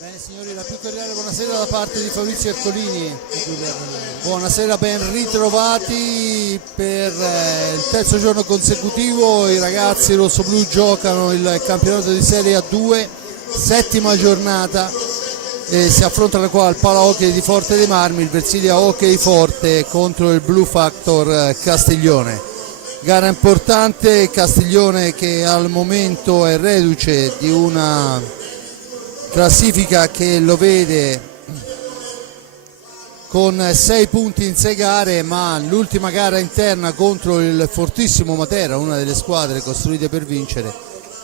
Bene signori, la più cordiale buonasera da parte di Fabrizio Ercolini. Buonasera, ben ritrovati per il terzo giorno consecutivo. I ragazzi rossoblù giocano il campionato di Serie A2, settima giornata, e si affrontano qua al Pala Hockey di Forte dei Marmi, il Versilia Hockey Forte contro il Blue Factor Castiglione. Gara importante, Castiglione che al momento è reduce di una classifica che lo vede con 6 punti in 6 gare, ma l'ultima gara interna contro il fortissimo Matera, una delle squadre costruite per vincere,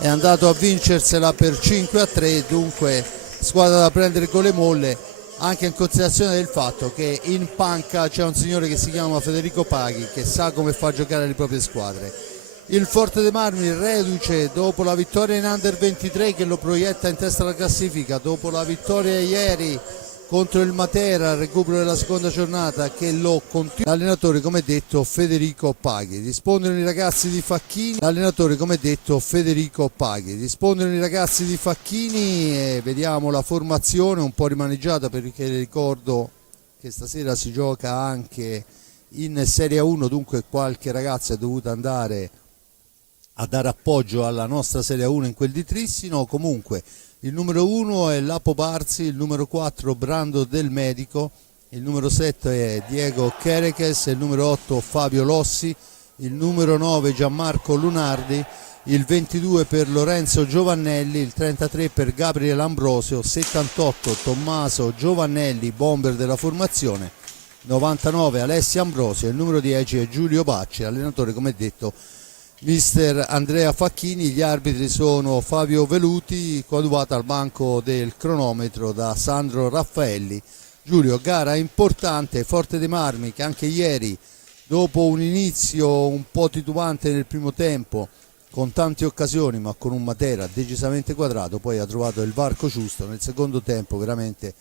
è andato a vincersela per 5-3, dunque squadra da prendere con le molle, anche in considerazione del fatto che in panca c'è un signore che si chiama Federico Paghi, che sa come fa giocare le proprie squadre. Il Forte dei Marmi reduce dopo la vittoria in Under 23 che lo proietta in testa alla classifica, dopo la vittoria ieri contro il Matera, il recupero della seconda giornata che lo continua. L'allenatore, come detto, Federico Paghi. Rispondono i ragazzi di Facchini. L'allenatore, come detto, Federico Paghi. Rispondono i ragazzi di Facchini e vediamo la formazione un po' rimaneggiata, perché ricordo che stasera si gioca anche in Serie A1, dunque qualche ragazzo è dovuto andare a dare appoggio alla nostra Serie A1 in quel di Trissino. Comunque il numero 1 è Lapo Barzi, il numero 4 Brando Del Medico, il numero 7 è Diego Chereches, il numero 8 Fabio Lossi, il numero 9 Gianmarco Lunardi, il 22 per Lorenzo Giovannelli, il 33 per Gabriele Ambrosio, 78 Tommaso Giovannelli, bomber della formazione, 99 Alessia Ambrosio, il numero 10 è Giulio Bacci, allenatore come detto mister Andrea Facchini. Gli arbitri sono Fabio Veluti, coadiuvato al banco del cronometro da Sandro Raffaelli. Giulio, gara importante, Forte dei Marmi che anche ieri, dopo un inizio un po' titubante nel primo tempo, con tante occasioni ma con un Matera decisamente quadrato, poi ha trovato il varco giusto nel secondo tempo, veramente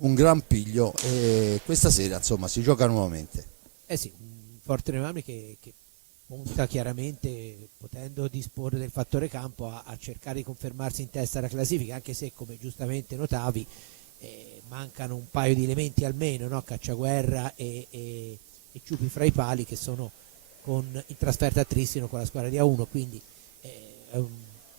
un gran piglio, e questa sera insomma si gioca nuovamente. Sì, un Forte dei Marmi che punta chiaramente, potendo disporre del fattore campo, a cercare di confermarsi in testa alla classifica, anche se, come giustamente notavi, mancano un paio di elementi almeno, no? Cacciaguerra e Ciupi fra i pali, che sono in trasferta a Trissino con la squadra di A1, quindi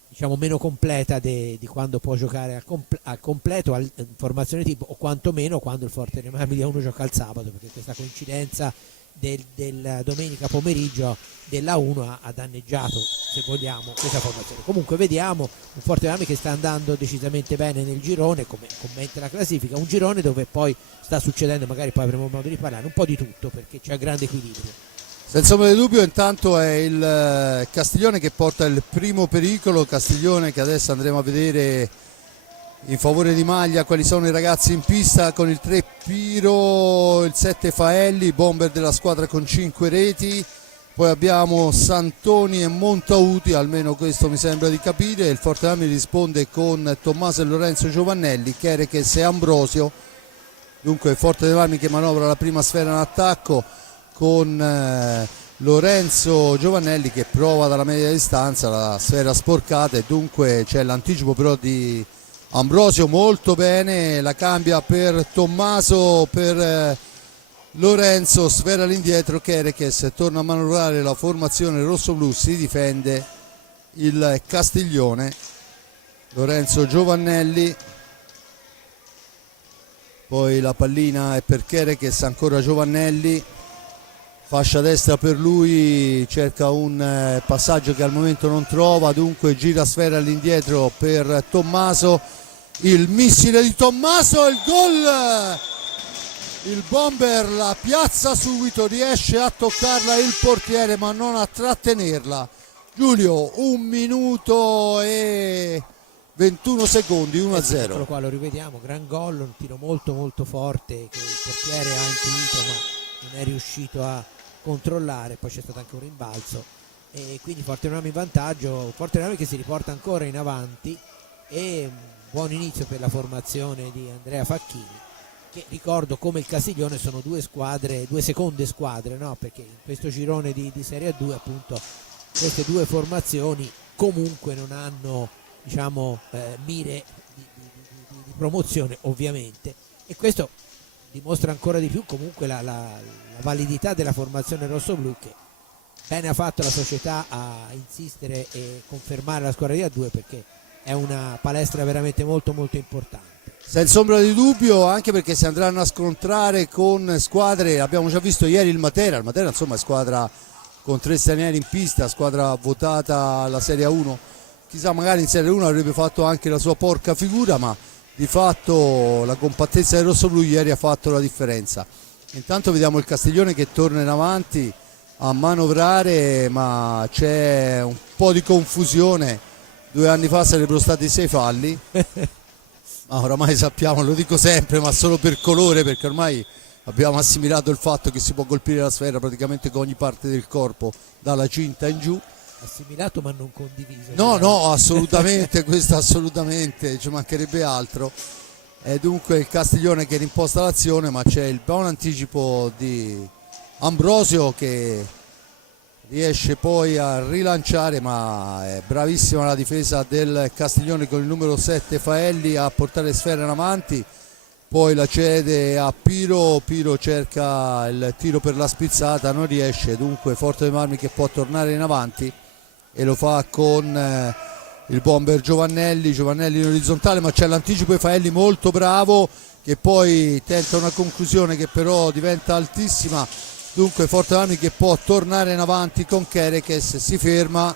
diciamo meno completa di quando può giocare al completo, in formazione tipo, o quantomeno quando il Forte dei Marmi di A1 gioca il sabato, perché questa coincidenza del domenica pomeriggio della 1 ha danneggiato, se vogliamo, questa formazione. Comunque vediamo un Forte Marmi che sta andando decisamente bene nel girone, come commenta la classifica, un girone dove poi sta succedendo, magari poi avremo modo di parlare, un po' di tutto, perché c'è grande equilibrio. Senza ombra di dubbio intanto è il Castiglione che porta il primo pericolo, Castiglione che adesso andremo a vedere in favore di maglia quali sono i ragazzi in pista, con il 3 Piro, il 7 Faelli, bomber della squadra con 5 reti, poi abbiamo Santoni e Montauti, almeno questo mi sembra di capire. Il Forte Marmi risponde con Tommaso e Lorenzo Giovannelli, Chereches e Ambrosio, dunque il Forte dei Marmi che manovra la prima sfera in attacco con Lorenzo Giovannelli che prova dalla media distanza la sfera sporcata, e dunque c'è l'anticipo però di Ambrosio, molto bene, la cambia per Tommaso, per Lorenzo, sfera all'indietro, Chereches torna a manovrare la formazione rossoblù, si difende il Castiglione, Lorenzo Giovannelli, poi la pallina è per Chereches, ancora Giovannelli, fascia destra per lui, cerca un passaggio che al momento non trova, dunque gira sfera all'indietro per Tommaso, il missile di Tommaso, il gol, il bomber la piazza subito, riesce a toccarla il portiere ma non a trattenerla. Giulio, 1 minuto e 21 secondi, 1-0. Eccolo qua, lo rivediamo, gran gol, un tiro molto molto forte che il portiere ha intuito ma non è riuscito a controllare, poi c'è stato anche un rimbalzo e quindi Forte Marmi in vantaggio, Forte Marmi che si riporta ancora in avanti, e un buon inizio per la formazione di Andrea Facchini, che ricordo come il Castiglione sono due seconde squadre, no? Perché in questo girone di Serie A2 appunto queste due formazioni comunque non hanno, diciamo, mire di promozione ovviamente, e questo dimostra ancora di più comunque la validità della formazione rossoblù, che bene ha fatto la società a insistere e confermare la squadra di A2, perché è una palestra veramente molto molto importante. Senza ombra di dubbio, anche perché si andranno a scontrare con squadre, abbiamo già visto ieri il Matera insomma è squadra con 3 stranieri in pista, squadra votata alla Serie 1, chissà magari in Serie 1 avrebbe fatto anche la sua porca figura, ma di fatto la compattezza del rossoblù ieri ha fatto la differenza. Intanto vediamo il Castiglione che torna in avanti a manovrare, ma c'è un po' di confusione. 2 anni fa sarebbero stati 6 falli. Ma oramai sappiamo, lo dico sempre, ma solo per colore, perché ormai abbiamo assimilato il fatto che si può colpire la sfera praticamente con ogni parte del corpo, dalla cinta in giù. Assimilato ma non condiviso. No, assolutamente, questo assolutamente, ci mancherebbe altro. E dunque il Castiglione che rimposta l'azione, ma c'è il buon anticipo di Ambrosio che riesce poi a rilanciare, ma è bravissima la difesa del Castiglione con il numero 7 Faelli a portare sfera in avanti, poi la cede a Piro cerca il tiro per la spizzata, non riesce, dunque Forte dei Marmi che può tornare in avanti e lo fa con il bomber Giovannelli in orizzontale, ma c'è l'anticipo di Faelli molto bravo che poi tenta una conclusione che però diventa altissima. Dunque Forte Marmi che può tornare in avanti con Kerekes, si ferma,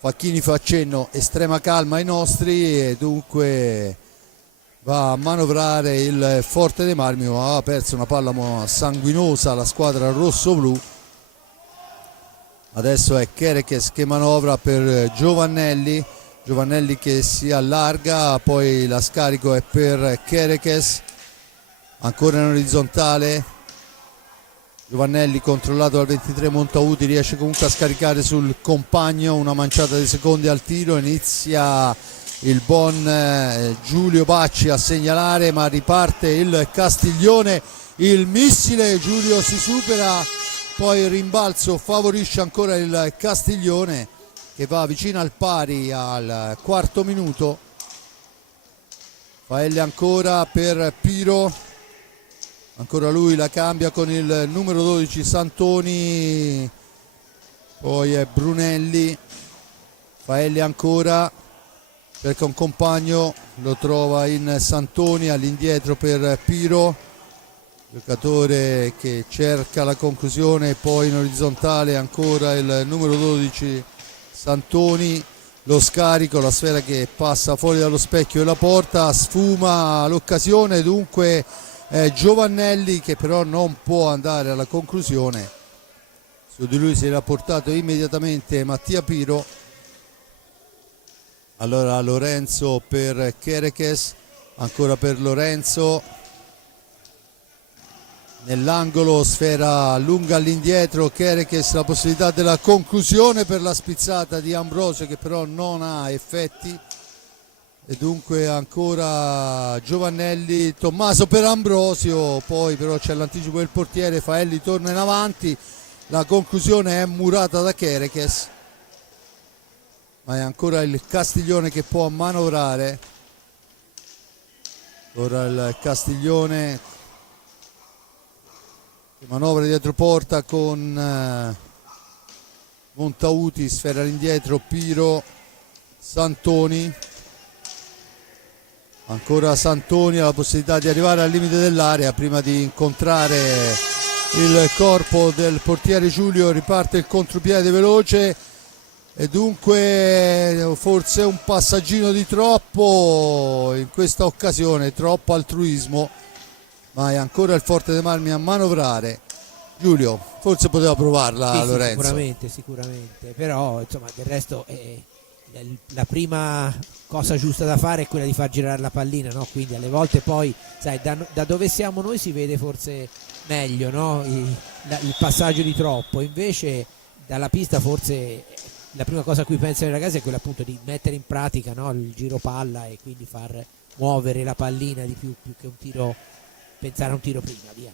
Facchini fa accenno, estrema calma ai nostri, e dunque va a manovrare il Forte dei Marmi, ma ha perso una palla sanguinosa la squadra rosso-blu. Adesso è Kerekes che manovra per Giovannelli che si allarga, poi la scarico è per Kerekes, ancora in orizzontale. Giovannelli controllato dal 23 Montauti, riesce comunque a scaricare sul compagno, una manciata di secondi al tiro, inizia il buon Giulio Bacci a segnalare, ma riparte il Castiglione, il missile, Giulio si supera, poi il rimbalzo favorisce ancora il Castiglione che va vicino al pari al 4° minuto. Faelli ancora per Piro, ancora lui la cambia con il numero 12 Santoni, poi è Brunelli, Faelli ancora, cerca un compagno, lo trova in Santoni, all'indietro per Piro, giocatore che cerca la conclusione, poi in orizzontale ancora il numero 12 Santoni, lo scarico, la sfera che passa fuori dallo specchio della porta, sfuma l'occasione, dunque Giovannelli che però non può andare alla conclusione, su di lui si era portato immediatamente Mattia Piro. Allora Lorenzo per Kerekes, ancora per Lorenzo, nell'angolo, sfera lunga all'indietro, Kerekes, la possibilità della conclusione per la spizzata di Ambrosio che però non ha effetti. E dunque ancora Giovannelli, Tommaso per Ambrosio, poi però c'è l'anticipo del portiere, Faelli torna in avanti, la conclusione è murata da Kerekes, ma è ancora il Castiglione che può manovrare. Ora il Castiglione che manovra dietro porta con Montauti, sfera all'indietro, Piro, Santoni. Ancora Santoni ha la possibilità di arrivare al limite dell'area prima di incontrare il corpo del portiere Giulio, riparte il contropiede veloce e dunque forse un passaggino di troppo in questa occasione, troppo altruismo, ma è ancora il Forte dei Marmi a manovrare. Giulio forse poteva provarla, sì, Lorenzo. Sicuramente, però insomma del resto la prima cosa giusta da fare è quella di far girare la pallina, no? Quindi alle volte poi sai da dove siamo noi si vede forse meglio, no? Il passaggio di troppo, invece dalla pista forse la prima cosa a cui pensano i ragazzi è quella appunto di mettere in pratica, no? Il giro palla e quindi far muovere la pallina di più che un tiro, pensare a un tiro prima, via.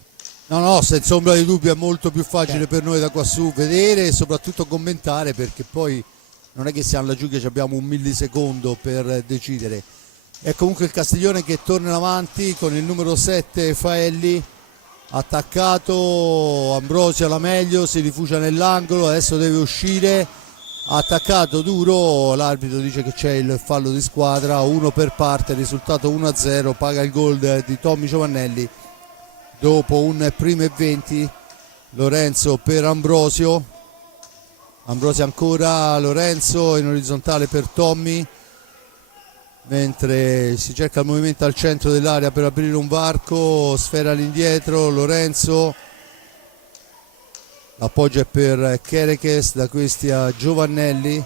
No, senza ombra di dubbio è molto più facile per noi da qua su vedere e soprattutto commentare, perché poi non è che siamo laggiù che abbiamo un millisecondo per decidere. È comunque il Castiglione che torna in avanti con il numero 7 Faelli, attaccato Ambrosio alla meglio, si rifugia nell'angolo, adesso deve uscire, attaccato duro, l'arbitro dice che c'è il fallo di squadra, uno per parte, risultato 1-0, paga il gol di Tommy Giovannelli dopo un primo e 20. Lorenzo per Ambrosio ancora, Lorenzo in orizzontale per Tommy, mentre si cerca il movimento al centro dell'area per aprire un varco, sfera all'indietro, Lorenzo, l'appoggio è per Kerekes, da questi a Giovannelli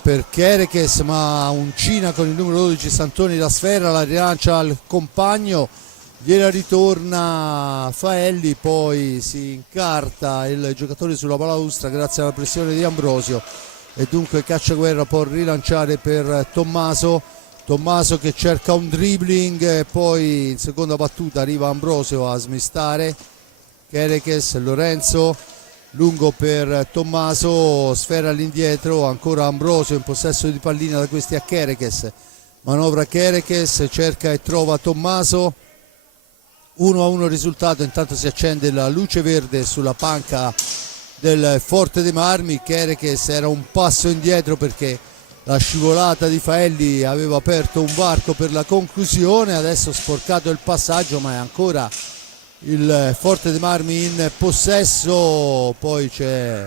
per Kerekes, ma uncina con il numero 12 Santoni la sfera, la rilancia al compagno, gliela ritorna Faelli, poi si incarta il giocatore sulla balaustra grazie alla pressione di Ambrosio e dunque Cacciaguerra può rilanciare per Tommaso che cerca un dribbling e poi in seconda battuta arriva Ambrosio a smistare Kerekes, Lorenzo lungo per Tommaso, sfera all'indietro, ancora Ambrosio in possesso di pallina, da questi a Kerekes, manovra Kerekes, cerca e trova Tommaso, 1-1 risultato. Intanto si accende la luce verde sulla panca del Forte dei Marmi. Kerekes era un passo indietro perché la scivolata di Faelli aveva aperto un varco per la conclusione, adesso sporcato il passaggio, ma è ancora il Forte dei Marmi in possesso. Poi c'è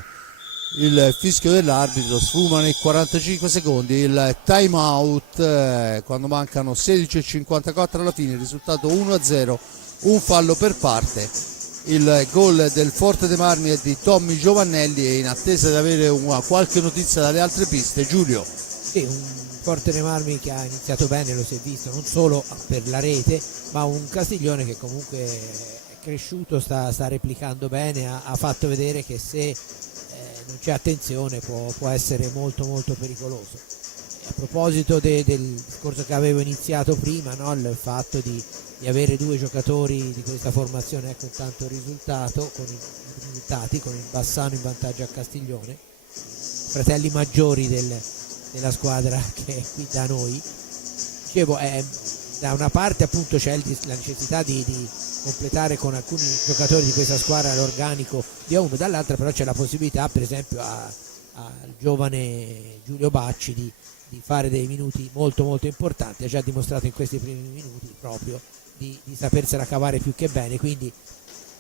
il fischio dell'arbitro, sfumano i 45 secondi, il time out quando mancano 16,54 alla fine, il risultato 1-0, un fallo per parte. Il gol del Forte dei Marmi è di Tommy Giovannelli e in attesa di avere qualche notizia dalle altre piste, Giulio. Sì, un Forte dei Marmi che ha iniziato bene, lo si è visto, non solo per la rete, ma un Castiglione che comunque è cresciuto, sta replicando bene, ha fatto vedere che se non c'è attenzione può essere molto molto pericoloso. E a proposito del discorso che avevo iniziato prima, no? Il fatto di avere due giocatori di questa formazione, ecco intanto il risultato con i risultati, con il Bassano in vantaggio a Castiglione, fratelli maggiori della squadra che è qui da noi. Dicevo, da una parte appunto c'è la necessità di completare con alcuni giocatori di questa squadra l'organico di A1, dall'altra però c'è la possibilità per esempio al giovane Giulio Bacci di fare dei minuti molto molto importanti, ha già dimostrato in questi primi minuti proprio di sapersela cavare più che bene, quindi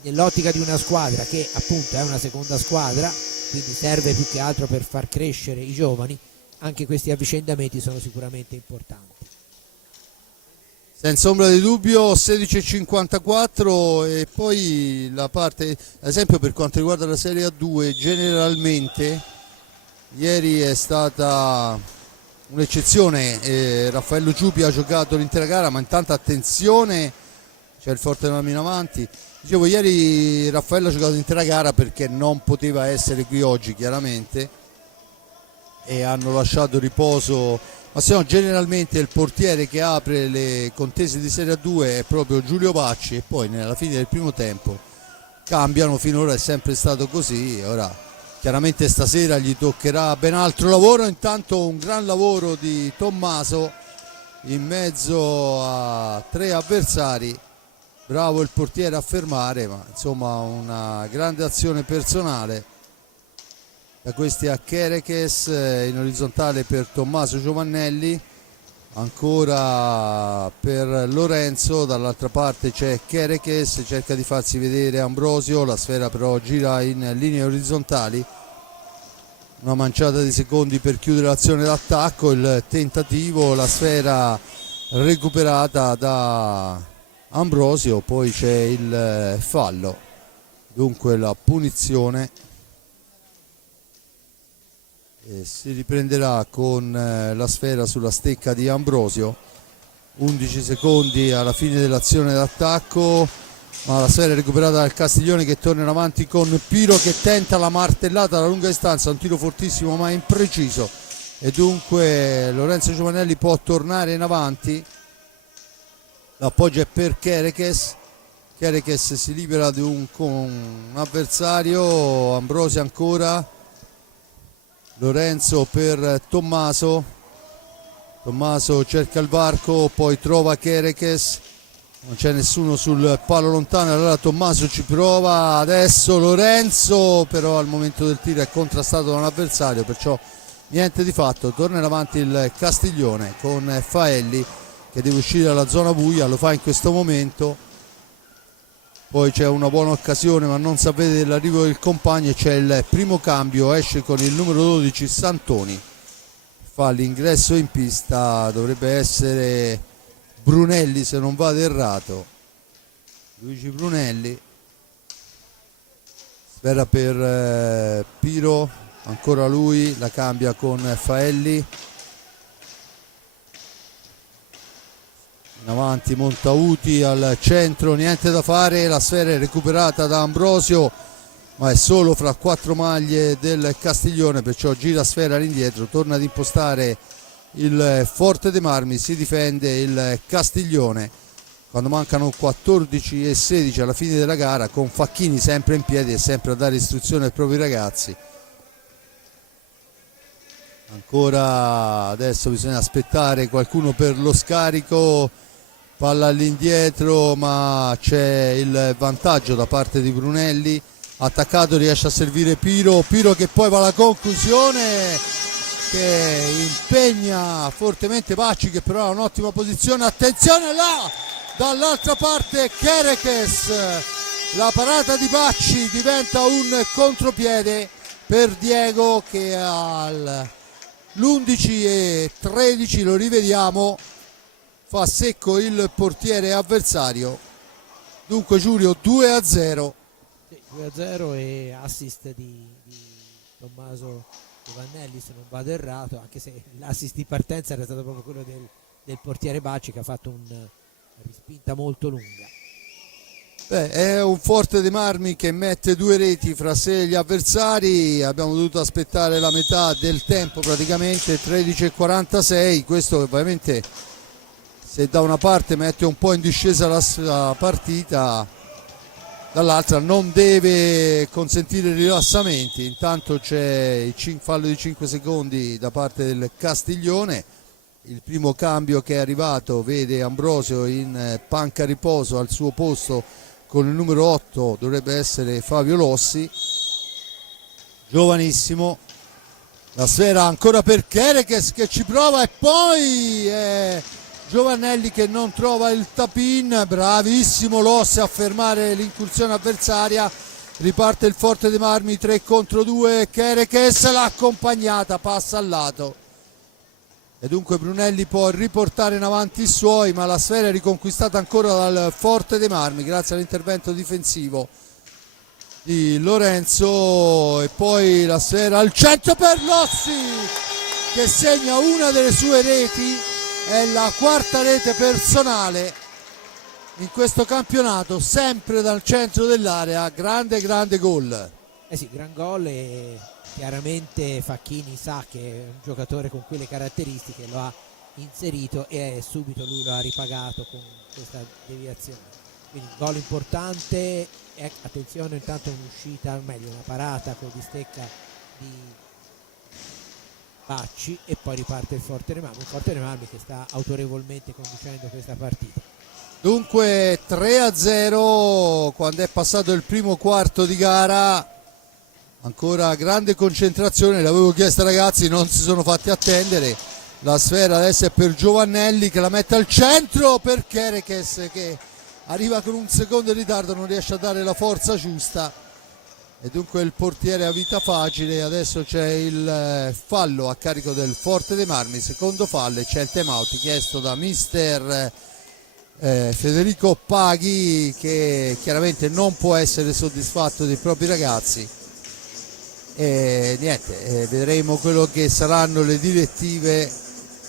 nell'ottica di una squadra che appunto è una seconda squadra, quindi serve più che altro per far crescere i giovani, anche questi avvicendamenti sono sicuramente importanti. Senza ombra di dubbio, 16,54 e poi la parte, ad esempio per quanto riguarda la Serie A2, generalmente ieri è stata un'eccezione, Raffaello Giupi ha giocato l'intera gara, ma intanto attenzione, c'è il Forte dei Marmi in avanti. Dicevo, ieri Raffaello ha giocato l'intera gara perché non poteva essere qui oggi chiaramente e hanno lasciato riposo. Ma se no, generalmente il portiere che apre le contese di Serie A2 è proprio Giulio Bacci e poi nella fine del primo tempo cambiano, finora è sempre stato così. Ora chiaramente stasera gli toccherà ben altro lavoro, intanto un gran lavoro di Tommaso in mezzo a tre avversari, bravo il portiere a fermare, ma insomma una grande azione personale. Da questi a Kerekes in orizzontale per Tommaso Giovannelli, ancora per Lorenzo, dall'altra parte c'è Kerekes, cerca di farsi vedere Ambrosio, la sfera però gira in linee orizzontali, una manciata di secondi per chiudere l'azione d'attacco, il tentativo, la sfera recuperata da Ambrosio, poi c'è il fallo, dunque la punizione. E si riprenderà con la sfera sulla stecca di Ambrosio, 11 secondi alla fine dell'azione d'attacco, ma la sfera è recuperata dal Castiglione che torna in avanti con Piro che tenta la martellata alla lunga distanza, un tiro fortissimo ma impreciso e dunque Lorenzo Giovannelli può tornare in avanti. L'appoggio è per Kerekes, Kerekes si libera di un avversario, Ambrosio ancora, Lorenzo per Tommaso, Tommaso cerca il varco, poi trova Kerekes, non c'è nessuno sul palo lontano, allora Tommaso ci prova, adesso Lorenzo, però al momento del tiro è contrastato da un avversario, perciò niente di fatto. Torna in avanti il Castiglione con Faelli che deve uscire dalla zona buia, lo fa in questo momento, poi c'è una buona occasione ma non si avvede l'arrivo del compagno e c'è il primo cambio, esce con il numero 12 Santoni, fa l'ingresso in pista, dovrebbe essere Brunelli se non vado errato, Luigi Brunelli, sfera per Piro, ancora lui, la cambia con Faelli, in avanti Montauti al centro, niente da fare, la sfera è recuperata da Ambrosio ma è solo fra 4 maglie del Castiglione, perciò gira sfera all'indietro, torna ad impostare il Forte dei Marmi, si difende il Castiglione quando mancano 14 e 16 alla fine della gara, con Facchini sempre in piedi e sempre a dare istruzioni ai propri ragazzi. Ancora adesso bisogna aspettare qualcuno per lo scarico, palla all'indietro ma c'è il vantaggio da parte di Brunelli, attaccato, riesce a servire Piro che poi va alla conclusione, che impegna fortemente Bacci che però ha un'ottima posizione, attenzione là dall'altra parte Kerekes, la parata di Bacci diventa un contropiede per Diego che all'11 e 13, lo rivediamo, fa secco il portiere avversario. Dunque Giulio 2-0. 2-0 e assist di Tommaso Giovannelli se non vado errato, anche se l'assist di partenza era stato proprio quello del portiere Bacci che ha fatto una rispinta molto lunga. È un Forte dei Marmi che mette 2 reti fra sé e gli avversari, abbiamo dovuto aspettare la metà del tempo praticamente, 13:46, questo ovviamente se da una parte mette un po' in discesa la partita, dall'altra non deve consentire rilassamenti. Intanto c'è il fallo di 5 secondi da parte del Castiglione, il primo cambio che è arrivato vede Ambrosio in panca riposo, al suo posto con il numero 8 dovrebbe essere Fabio Lossi, giovanissimo, la sfera ancora per Kerekes che ci prova e poi Giovannelli che non trova il tap-in, bravissimo Lossi a fermare l'incursione avversaria, riparte il Forte dei Marmi 3 contro 2, Kerekes l'ha accompagnata, passa al lato e dunque Brunelli può riportare in avanti i suoi, ma la sfera è riconquistata ancora dal Forte dei Marmi grazie all'intervento difensivo di Lorenzo e poi la sfera al centro per Lossi che segna una delle sue reti, è la 4ª rete personale in questo campionato, sempre dal centro dell'area, grande gol. Sì, gran gol e chiaramente Facchini sa che è un giocatore con quelle caratteristiche, lo ha inserito e subito lui lo ha ripagato con questa deviazione, quindi gol importante. E attenzione, intanto un'uscita, meglio una parata con bistecca di Bacci e poi riparte il Forte dei Marmi che sta autorevolmente conducendo questa partita. Dunque 3-0 quando è passato il primo quarto di gara, ancora grande concentrazione, l'avevo chiesto ai ragazzi, non si sono fatti attendere, la sfera adesso è per Giovannelli che la mette al centro per Kerekes che arriva con un secondo di ritardo, non riesce a dare la forza giusta e dunque il portiere ha vita facile. Adesso c'è il fallo a carico del Forte dei Marmi, secondo fallo, e c'è il time out chiesto da mister Federico Paghi che chiaramente non può essere soddisfatto dei propri ragazzi e niente, vedremo quello che saranno le direttive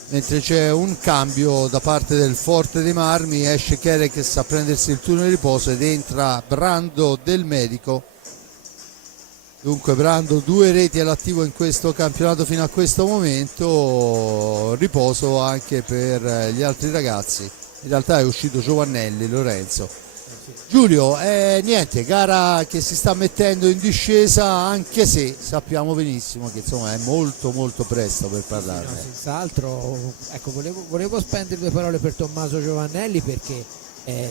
mentre c'è un cambio da parte del Forte dei Marmi, esce Kerekes a prendersi il turno di riposo ed entra Brando del Medico. Dunque Brando 2 reti all'attivo in questo campionato fino a questo momento, riposo anche per gli altri ragazzi, in realtà è uscito Giovannelli, Lorenzo. Giulio, niente, gara che si sta mettendo in discesa, anche se sappiamo benissimo che insomma è molto molto presto per parlarne. No, senz'altro, ecco, volevo spendere due parole per Tommaso Giovannelli, perché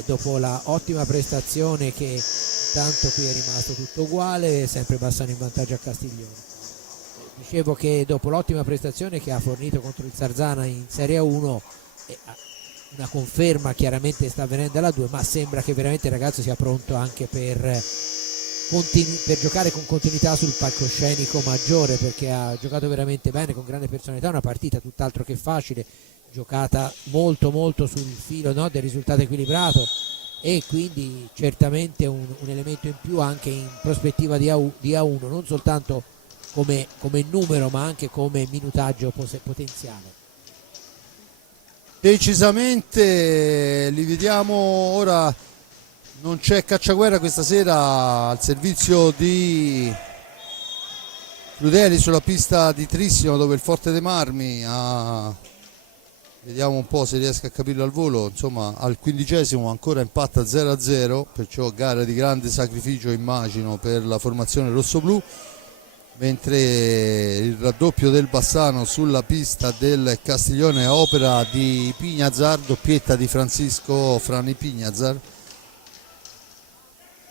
dopo la ottima prestazione, che tanto qui è rimasto tutto uguale, sempre passando in vantaggio a Castiglione. Dicevo che dopo l'ottima prestazione che ha fornito contro il Sarzana in Serie 1, una conferma chiaramente sta avvenendo alla 2, ma sembra che veramente il ragazzo sia pronto anche per giocare con continuità sul palcoscenico maggiore, perché ha giocato veramente bene, con grande personalità, una partita tutt'altro che facile, giocata molto molto sul filo, no, del risultato equilibrato, e quindi certamente un elemento in più anche in prospettiva di A1, non soltanto come numero ma anche come minutaggio potenziale. Decisamente li vediamo ora. Non c'è cacciaguerra questa sera al servizio di Crudeli sulla pista di Trissimo, dove il Forte dei Marmi vediamo un po' se riesco a capirlo al volo, insomma al 15° ancora impatta 0-0, perciò gara di grande sacrificio immagino per la formazione rossoblù, mentre il raddoppio del Bassano sulla pista del Castiglione a opera di Pignazar, doppietta di Francisco Frani Pignazar.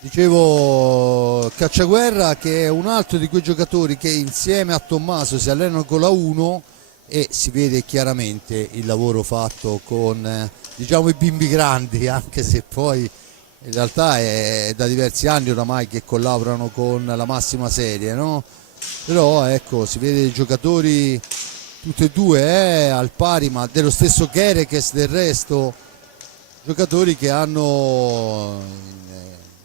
Dicevo, Cacciaguerra, che è un altro di quei giocatori che insieme a Tommaso si allenano con la 1 e si vede chiaramente il lavoro fatto con diciamo i bimbi grandi, anche se poi in realtà è da diversi anni oramai che collaborano con la massima serie, no? Però ecco, si vede i giocatori tutti e due al pari, ma dello stesso Kerekes del resto, giocatori che hanno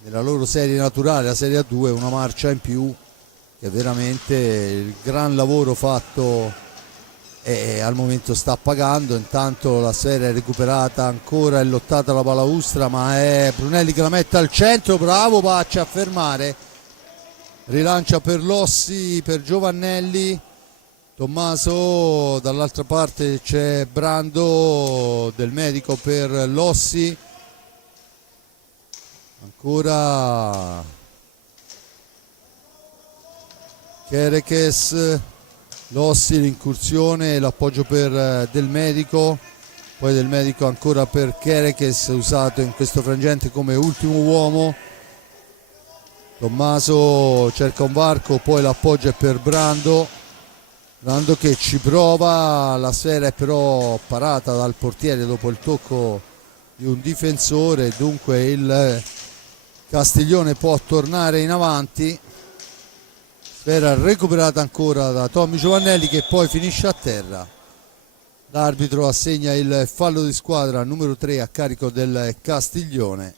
nella loro serie naturale, la Serie A2, una marcia in più, che veramente il gran lavoro fatto al momento sta pagando. Intanto la serie è recuperata, ancora è lottata la palaustra, ma è Brunelli che la mette al centro, bravo Paccia a fermare, rilancia per Lossi, per Giovannelli, Tommaso, dall'altra parte c'è Brando del Medico per Lossi, ancora Kerekes, Lossi, l'incursione, l'appoggio per Del Medico, poi Del Medico ancora per Kerekes, usato in questo frangente come ultimo uomo. Tommaso cerca un varco, poi l'appoggio è per Brando che ci prova, la sfera è però parata dal portiere dopo il tocco di un difensore, dunque il Castiglione può tornare in avanti. Sfera recuperata ancora da Tommy Giovannelli, che poi finisce a terra. L'arbitro assegna il fallo di squadra numero 3 a carico del Castiglione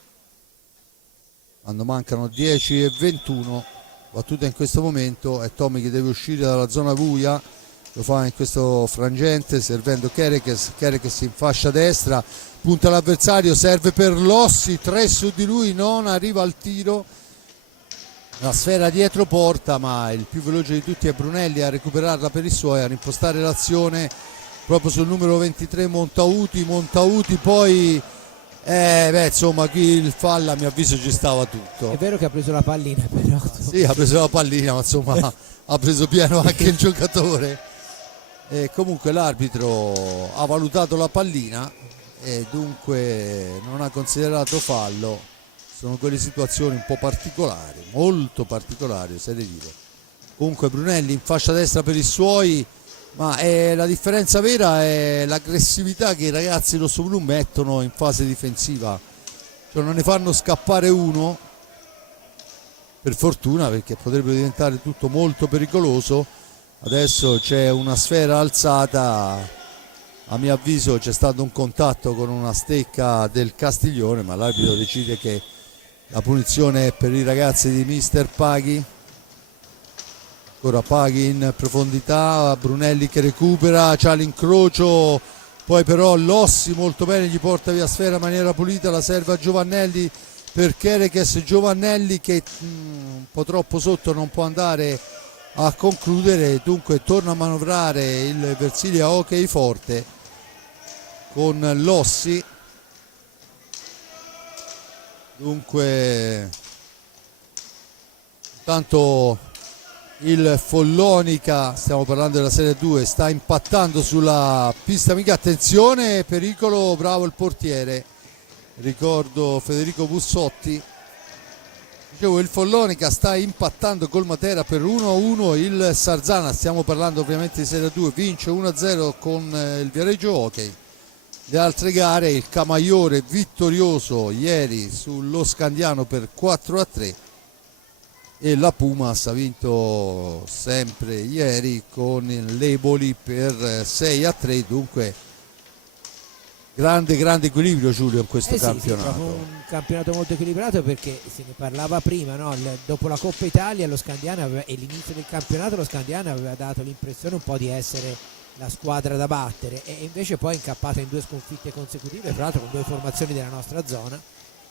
quando mancano 10:21. Battuta in questo momento, è Tommy che deve uscire dalla zona buia, lo fa in questo frangente servendo Kerekes in fascia destra, punta l'avversario, serve per Lossi, 3 su di lui, non arriva al tiro, la sfera dietro porta, ma il più veloce di tutti è Brunelli a recuperarla per i suoi, a rimpostare l'azione proprio sul numero 23 Montauti, poi insomma qui il fallo a mio avviso ci stava tutto. È vero che ha preso la pallina, però sì, ha preso la pallina, ma insomma ha preso pieno anche il giocatore, e comunque l'arbitro ha valutato la pallina e dunque non ha considerato fallo. Sono quelle situazioni un po' particolari, molto particolari, oserei dire. Comunque Brunelli in fascia destra per i suoi, ma la differenza vera è l'aggressività che i ragazzi rossoblù mettono in fase difensiva, cioè non ne fanno scappare uno, per fortuna, perché potrebbe diventare tutto molto pericoloso. Adesso c'è una sfera alzata, a mio avviso c'è stato un contatto con una stecca del Castiglione, ma l'arbitro decide che la punizione è per i ragazzi di Mister Paghi. Ancora Paghi in profondità, Brunelli che recupera, c'ha l'incrocio, poi però Lossi molto bene gli porta via sfera in maniera pulita, la serve a Giovannelli per Kerekes, Giovannelli che un po' troppo sotto non può andare a concludere, dunque torna a manovrare il Versilia Hockey Forte con Lossi. Dunque intanto il Follonica, stiamo parlando della Serie 2, sta impattando sulla pista amica, attenzione, pericolo, bravo il portiere, ricordo Federico Bussotti. Dicevo, il Follonica sta impattando col Matera per 1-1, il Sarzana, stiamo parlando ovviamente di Serie 2, vince 1-0 con il Viareggio Hockey. Le altre gare, il Camaiore vittorioso ieri sullo Scandiano per 4-3 e la Pumas ha vinto sempre ieri con l'Eboli per 6-3, dunque grande equilibrio, Giulio, in questo campionato. Sì, un campionato molto equilibrato, perché se ne parlava prima, no? Dopo la Coppa Italia lo Scandiano e l'inizio del campionato lo Scandiano aveva dato l'impressione un po' di essere la squadra da battere, e invece poi è incappata in 2 sconfitte consecutive, tra l'altro con 2 formazioni della nostra zona,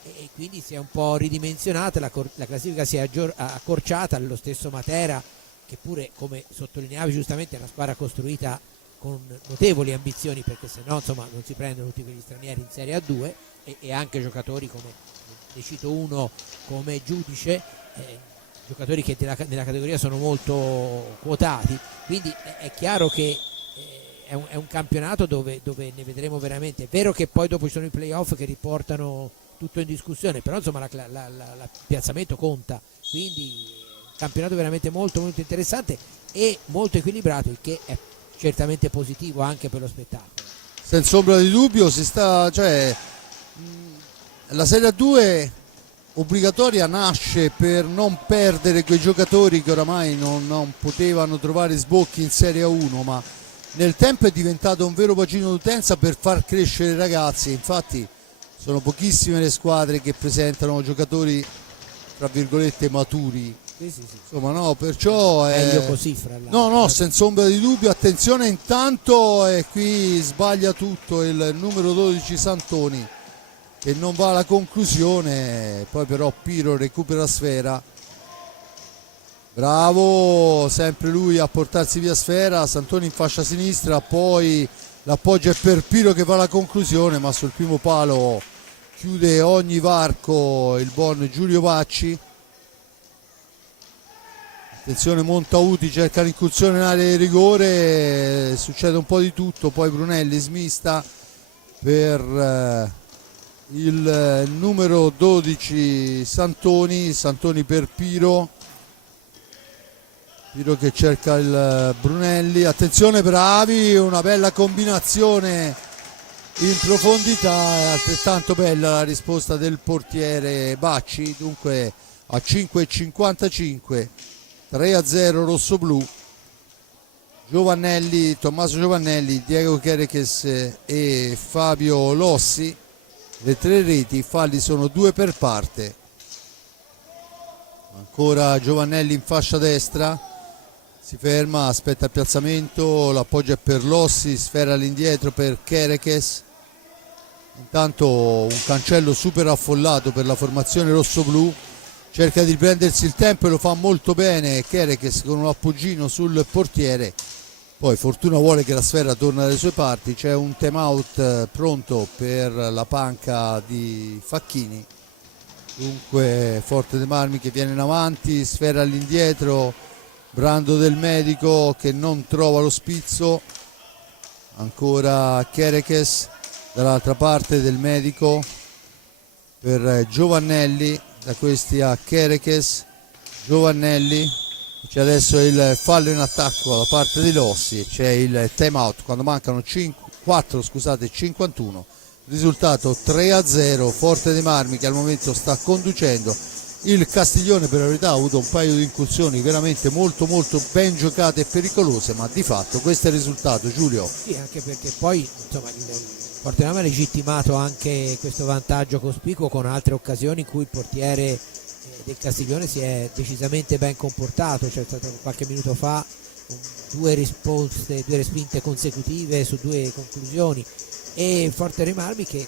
e quindi si è un po' ridimensionata, la classifica si è accorciata. Lo stesso Matera, che pure, come sottolineavi giustamente, è una squadra costruita con notevoli ambizioni, perché se no insomma non si prendono tutti quegli stranieri in Serie A2, e anche giocatori come, ne cito uno come Giudice, giocatori che nella categoria sono molto quotati, quindi è chiaro che è un campionato dove ne vedremo veramente. È vero che poi dopo ci sono i playoff che riportano tutto in discussione, però insomma il piazzamento conta, quindi un campionato veramente molto interessante e molto equilibrato, il che è certamente positivo anche per lo spettacolo. Senza ombra di dubbio, la Serie A2 obbligatoria nasce per non perdere quei giocatori che oramai non potevano trovare sbocchi in Serie A1, ma nel tempo è diventato un vero bacino d'utenza per far crescere i ragazzi. Infatti sono pochissime le squadre che presentano giocatori tra virgolette maturi. Sì. Insomma, no, perciò è meglio così, fra l'altro. No, senza ombra di dubbio. Attenzione, intanto, e qui sbaglia tutto il numero 12 Santoni, che non va alla conclusione, poi però Piro recupera sfera. Bravo sempre lui a portarsi via sfera, Santoni in fascia sinistra, poi l'appoggio è per Piro che va alla conclusione, ma sul primo palo chiude ogni varco il buon Giulio Vacci. Attenzione, Montauti cerca l'incursione in area di rigore, succede un po' di tutto, poi Brunelli smista per il numero 12 Santoni per Piro che cerca il Brunelli. Attenzione, bravi, una bella combinazione in profondità, è altrettanto bella la risposta del portiere Bacci. Dunque a 5,55, 3-0 rossoblù. Tommaso Giovannelli, Diego Chereches e Fabio Lossi, le 3 reti. I falli sono 2 per parte. Ancora Giovannelli in fascia destra, si ferma, aspetta il piazzamento, l'appoggio è per Lossi, sfera all'indietro per Chereches. Intanto un cancello super affollato per la formazione rossoblù, cerca di prendersi il tempo e lo fa molto bene Chereches con un appoggino sul portiere, poi fortuna vuole che la sfera torna dalle sue parti. C'è un time out pronto per la panca di Facchini. Dunque Forte dei Marmi che viene in avanti, sfera all'indietro, Brando del Medico che non trova lo spizzo, ancora Chereches dall'altra parte del Medico per Giovannelli, da questi a Chereches, Giovannelli. C'è adesso il fallo in attacco da parte di Lossi, c'è il time out quando mancano 51, risultato 3-0, Forte dei Marmi che al momento sta conducendo. Il Castiglione per la verità ha avuto un paio di incursioni veramente molto ben giocate e pericolose, ma di fatto questo è il risultato, Giulio. Sì, anche perché poi insomma il Fortenama ha legittimato anche questo vantaggio cospicuo con altre occasioni in cui il portiere del Castiglione si è decisamente ben comportato. C'è stato qualche minuto fa 2 respinte consecutive su 2 conclusioni, e Forte dei Marmi che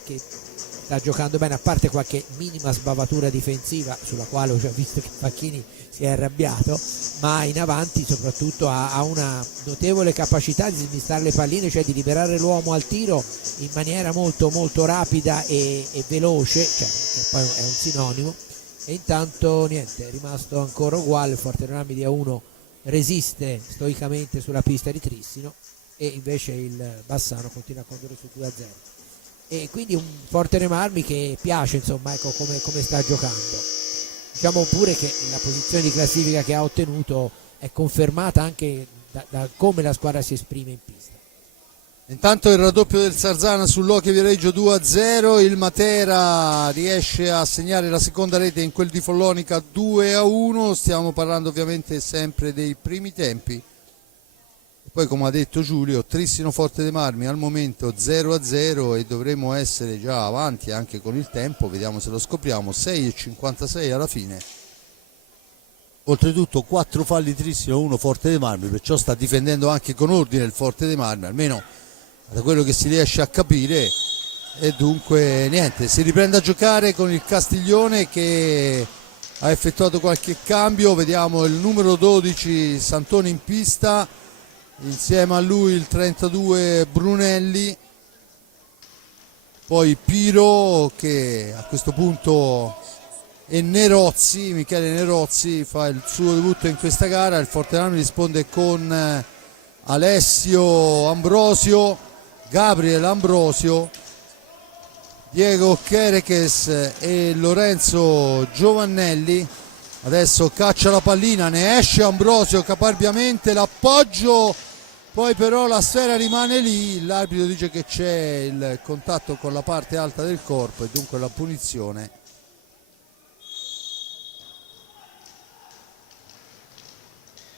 sta giocando bene, a parte qualche minima sbavatura difensiva sulla quale ho già visto che Facchini si è arrabbiato, ma in avanti soprattutto ha una notevole capacità di smistare le palline, cioè di liberare l'uomo al tiro in maniera molto molto rapida e veloce, cioè, che poi è un sinonimo. E intanto niente, è rimasto ancora uguale, il Fortenomami di A1 resiste stoicamente sulla pista di Trissino e invece il Bassano continua a condurre su 2-0. E quindi un Fortenomami che piace, insomma, ecco come sta giocando. Diciamo pure che la posizione di classifica che ha ottenuto è confermata anche da come la squadra si esprime in pista. Intanto il raddoppio del Sarzana sull'Hockey Viareggio 2-0, il Matera riesce a segnare la seconda rete in quel di Follonica 2-1, stiamo parlando ovviamente sempre dei primi tempi. Poi, come ha detto Giulio, Trissino Forte dei Marmi al momento 0-0 e dovremo essere già avanti anche con il tempo, vediamo se lo scopriamo, 6:56 alla fine. Oltretutto 4 falli Trissino, 1 Forte dei Marmi, perciò sta difendendo anche con ordine il Forte dei Marmi, almeno da quello che si riesce a capire. E dunque niente, si riprende a giocare con il Castiglione che ha effettuato qualche cambio, vediamo il numero 12 Santoni in pista, insieme a lui il 32 Brunelli, poi Piro che a questo punto e Nerozzi, Michele Nerozzi fa il suo debutto in questa gara. Il Fortenomami risponde con Alessio Ambrosio, Gabriel Ambrosio, Diego Chereches e Lorenzo Giovannelli. Adesso caccia la pallina, ne esce Ambrosio caparbiamente, l'appoggio, poi però la sfera rimane lì, l'arbitro dice che c'è il contatto con la parte alta del corpo e dunque la punizione.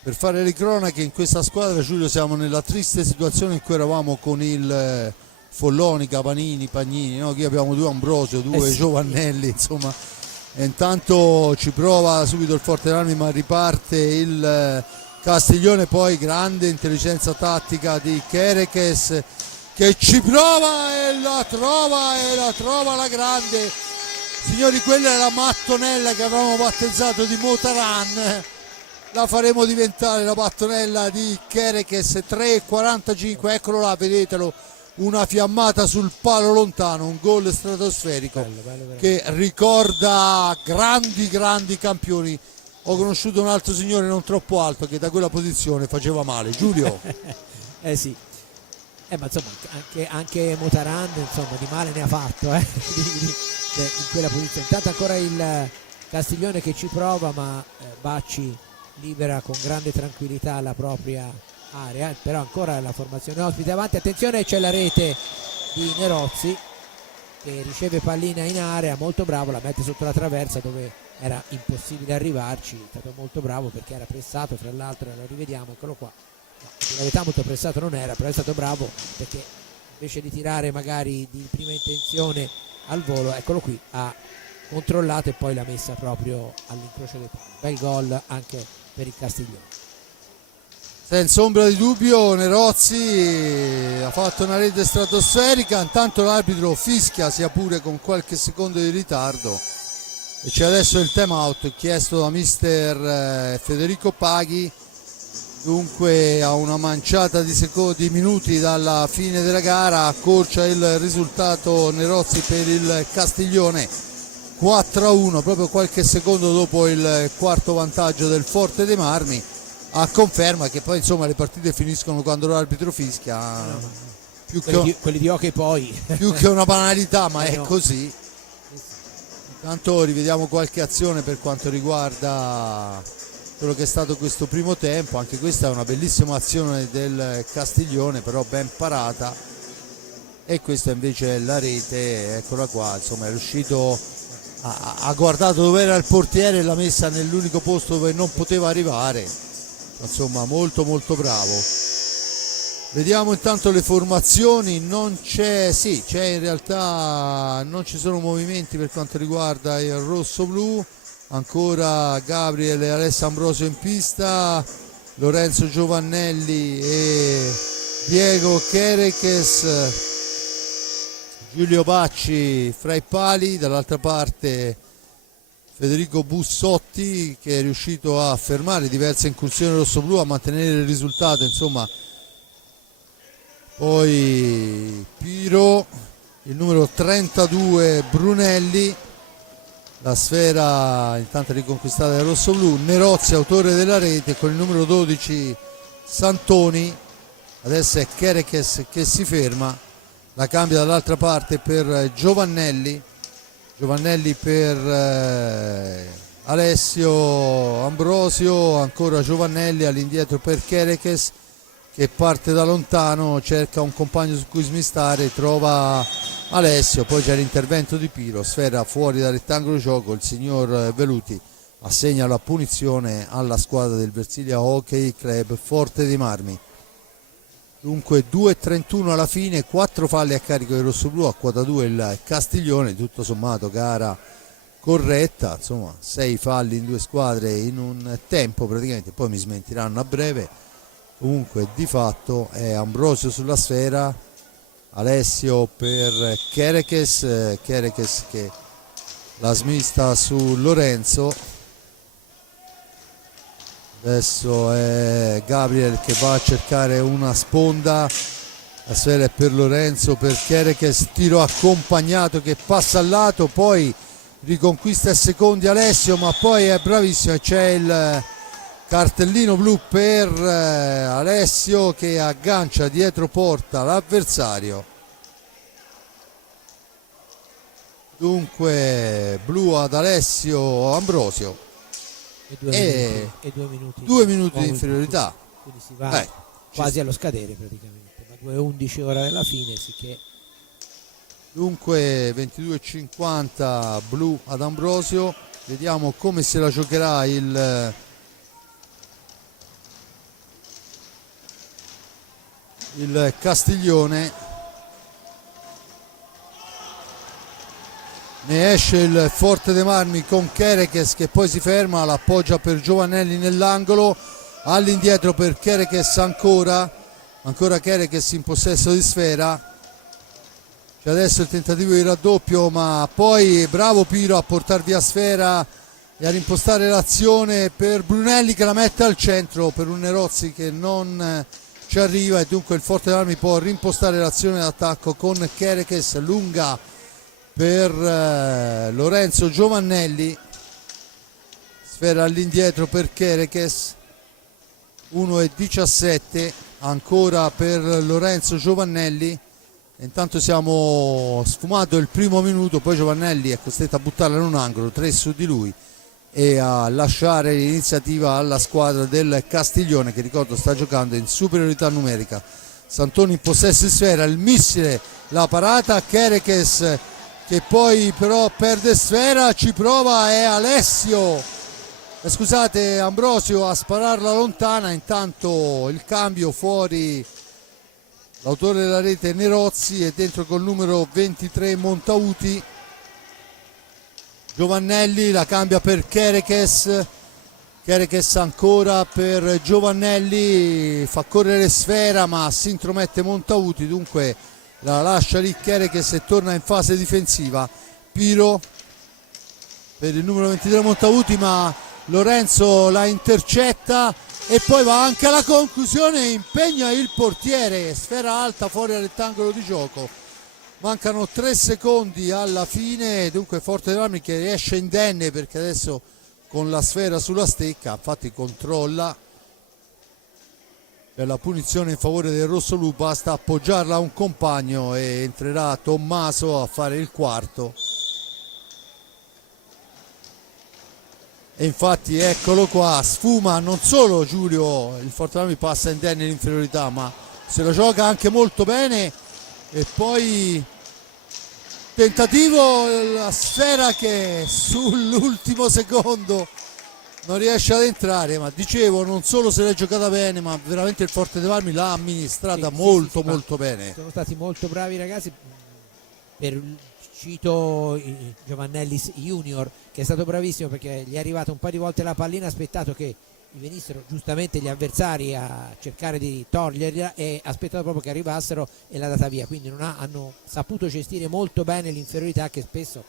Per fare le cronache, in questa squadra, Giulio, siamo nella triste situazione in cui eravamo con il Follonica, Panini, Pagnini, no? Qui abbiamo 2 Ambrosio, 2 sì. Giovannelli, insomma. E intanto ci prova subito il Fortenomami, ma riparte il Castiglione, poi grande intelligenza tattica di Chereches che ci prova e la trova la grande. Signori, quella è la mattonella che avevamo battezzato di Motaran, la faremo diventare la mattonella di Chereches. 3:45, eccolo là, vedetelo, una fiammata sul palo lontano, un gol stratosferico, bello, che ricorda grandi campioni. Ho conosciuto un altro signore non troppo alto che da quella posizione faceva male, Giulio. Sì, ma insomma anche Motaran, insomma, di male ne ha fatto in quella posizione. Intanto ancora il Castiglione che ci prova, ma Bacci libera con grande tranquillità la propria area, però ancora la formazione ospite avanti. Attenzione, c'è la rete di Nerozzi che riceve pallina in area, molto bravo, la mette sotto la traversa dove era impossibile arrivarci, è stato molto bravo perché era pressato, tra l'altro lo rivediamo, eccolo qua, no, in realtà molto pressato non era, però è stato bravo perché invece di tirare magari di prima intenzione al volo, eccolo qui, ha controllato e poi l'ha messa proprio all'incrocio dei pali. Bel gol anche per il Castiglione. Senza ombra di dubbio Nerozzi ha fatto una rete stratosferica, intanto l'arbitro fischia, sia pure con qualche secondo di ritardo, e c'è adesso il time out chiesto da mister Federico Paghi. Dunque a una manciata di minuti dalla fine della gara accorcia il risultato Nerozzi per il Castiglione 4-1, proprio qualche secondo dopo il quarto vantaggio del Forte dei Marmi, a conferma che poi insomma le partite finiscono quando l'arbitro fischia, quelli di hockey poi più che una banalità, ma è no. Così. Intanto rivediamo qualche azione per quanto riguarda quello che è stato questo primo tempo. Anche questa è una bellissima azione del Castiglione, però ben parata, e questa invece è la rete, eccola qua, insomma è riuscito, ha guardato dove era il portiere e l'ha messa nell'unico posto dove non poteva arrivare, insomma molto bravo. Vediamo intanto le formazioni, non c'è, sì, c'è in realtà, non ci sono movimenti per quanto riguarda il rosso-blu, ancora Gabriel e Alessio Ambrosio in pista, Lorenzo Giovannelli e Diego Chereches Giulio Bacci fra i pali, dall'altra parte Federico Bussotti che è riuscito a fermare diverse incursioni rossoblù, a mantenere il risultato, insomma. Poi Piro, il numero 32 Brunelli, la sfera intanto riconquistata dal rossoblù, Nerozzi autore della rete con il numero 12 Santoni, adesso è Kerekes che si ferma, la cambia dall'altra parte per Giovannelli per Alessio Ambrosio, ancora Giovannelli all'indietro per Kerekes che parte da lontano, cerca un compagno su cui smistare, trova Alessio, poi c'è l'intervento di Piro, sfera fuori dal rettangolo di gioco, il signor Veluti assegna la punizione alla squadra del Versilia Hockey Club Forte dei Marmi. Dunque 2:31 alla fine, 4 falli a carico del rossoblù, a quota 2 il Castiglione, tutto sommato gara corretta, insomma 6 falli in 2 squadre in un tempo praticamente, poi mi smentiranno a breve. Comunque di fatto è Ambrosio sulla sfera, Alessio per Kerekes che la smista su Lorenzo, adesso è Gabriel che va a cercare una sponda, la sfera è per Lorenzo, per Kerekes, tiro accompagnato che passa al lato, poi riconquista a secondi Alessio, ma poi è bravissimo, c'è il cartellino blu per Alessio che aggancia dietro porta l'avversario. Dunque blu ad Alessio Ambrosio e 2 minuti di inferiorità, quindi si va quasi allo scadere praticamente, ma 2:11 ora della fine, sicché dunque 22:50 blu ad Ambrosio. Vediamo come se la giocherà il Castiglione. Ne esce il Forte dei Marmi con Kerekes che poi si ferma, l'appoggia per Giovannelli nell'angolo, all'indietro per Kerekes ancora Kerekes in possesso di sfera. C'è adesso il tentativo di raddoppio, ma poi bravo Piro a portar via sfera e a rimpostare l'azione per Brunelli che la mette al centro per un Nerozzi che non ci arriva, e dunque il Forte dei Marmi può rimpostare l'azione d'attacco con Kerekes lunga per Lorenzo Giovannelli, sfera all'indietro per Kerekes, 1:17 ancora per Lorenzo Giovannelli. Intanto siamo sfumato il primo minuto, poi Giovannelli è costretto a buttarla in un angolo, 3 su di lui, e a lasciare l'iniziativa alla squadra del Castiglione che, ricordo, sta giocando in superiorità numerica. Santoni in possesso di sfera, il missile, la parata, Kerekes che poi però perde sfera, ci prova, è Alessio, scusate, Ambrosio a spararla lontana. Intanto il cambio, fuori l'autore della rete Nerozzi e dentro col numero 23 Montauti. Giovannelli la cambia per Kerekes ancora per Giovannelli, fa correre sfera ma si intromette Montauti, dunque la lascia lì Kerekes e torna in fase difensiva. Piro per il numero 23 Montauti, ma Lorenzo la intercetta e poi va anche alla conclusione, impegna il portiere, sfera alta fuori dal rettangolo di gioco. Mancano 3 secondi alla fine, dunque Forte dei Marmi che esce indenne perché adesso con la sfera sulla stecca, infatti controlla per la punizione in favore del rossoblù, basta appoggiarla a un compagno e entrerà Tommaso a fare il quarto. E infatti eccolo qua, sfuma non solo Giulio, il Forte dei Marmi passa indenne l'inferiorità, ma se la gioca anche molto bene. E poi tentativo, la sfera che sull'ultimo secondo non riesce ad entrare, ma dicevo, non solo se l'è giocata bene, ma veramente il Forte dei Marmi l'ha amministrata molto bene. Sono stati molto bravi ragazzi. Cito Giovannelli Junior che è stato bravissimo perché gli è arrivata un paio di volte la pallina, ha aspettato che venissero giustamente gli avversari a cercare di toglierla, e aspettato proprio che arrivassero e l'ha data via, quindi hanno saputo gestire molto bene l'inferiorità che spesso,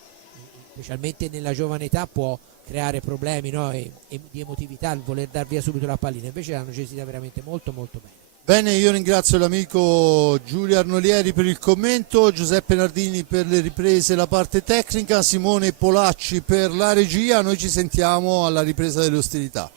specialmente nella giovane età, può creare problemi, no? e di emotività il voler dar via subito la pallina. Invece l'hanno gestita veramente molto molto bene. Bene, io ringrazio l'amico Giulio Arnolieri per il commento, Giuseppe Nardini per le riprese e la parte tecnica, Simone Polacci per la regia. Noi ci sentiamo alla ripresa delle ostilità.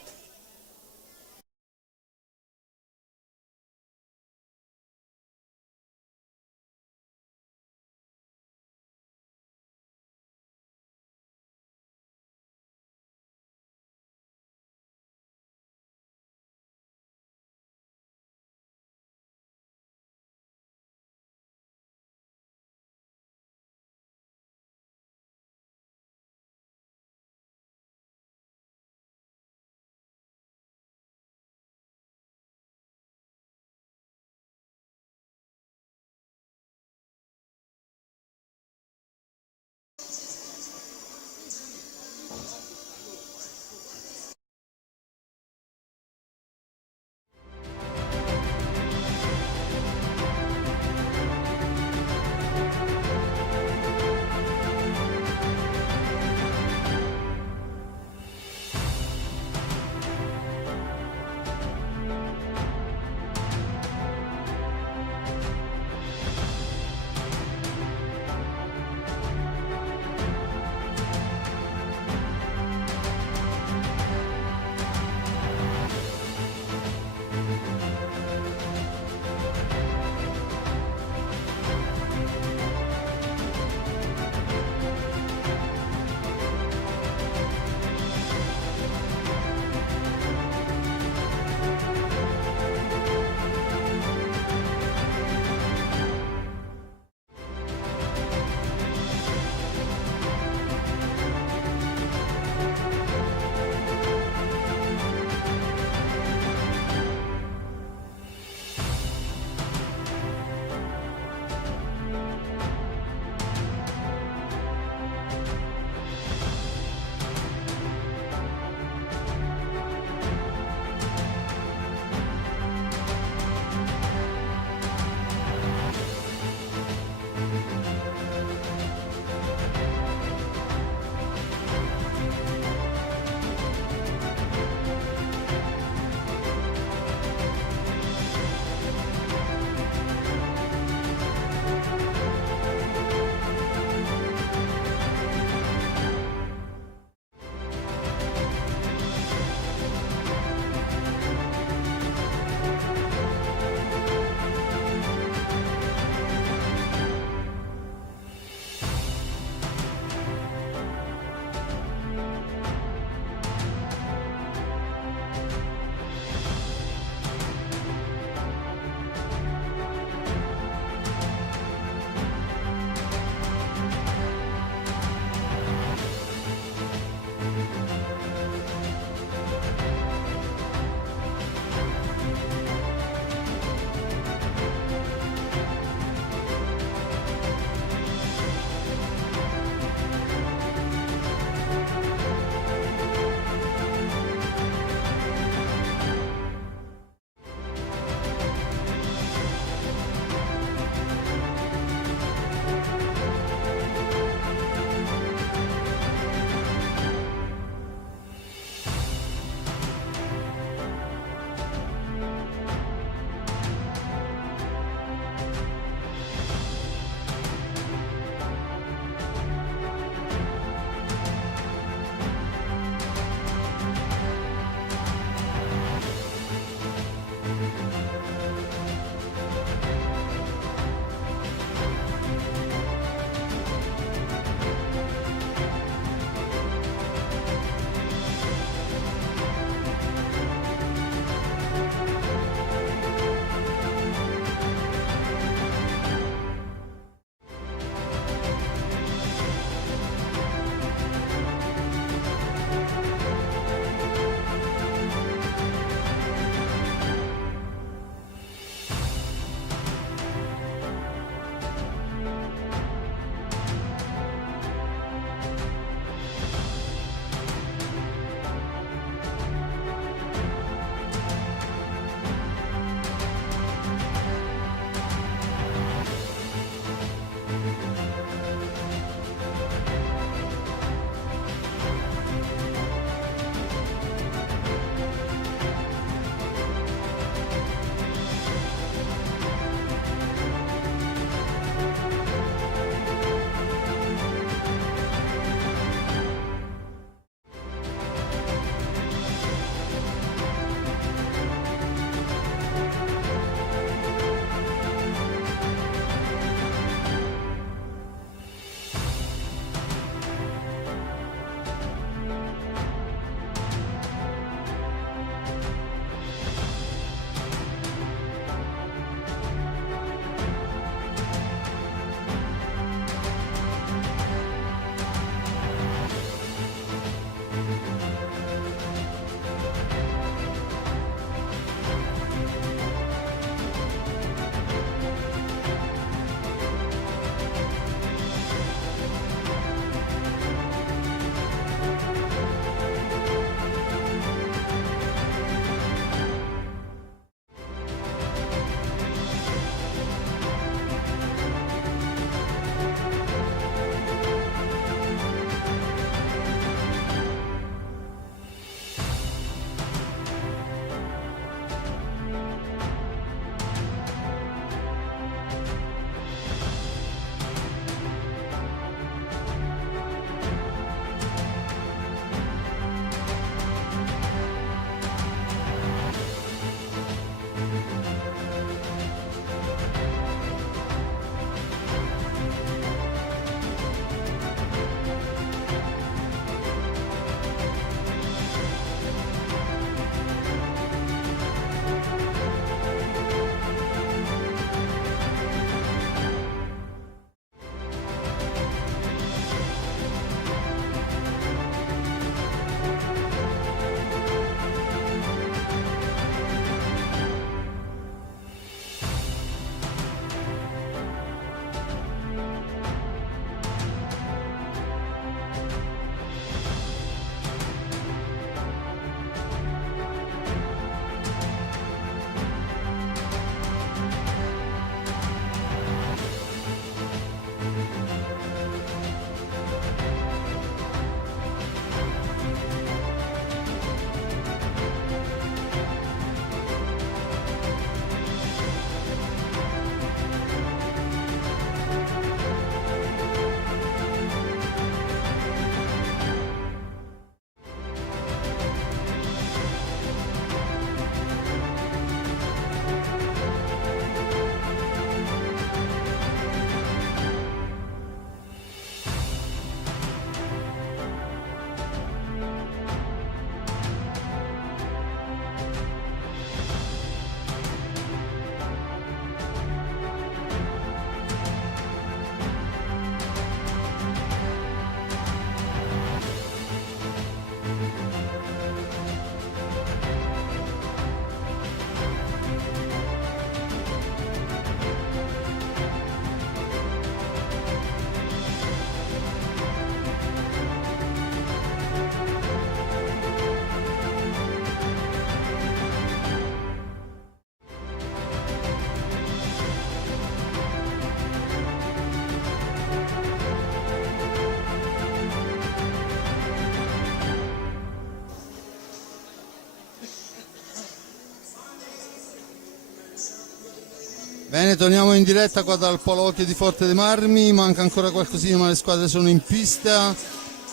Bene, torniamo in diretta qua dal Polo Hockey di Forte dei Marmi, manca ancora qualcosina ma le squadre sono in pista.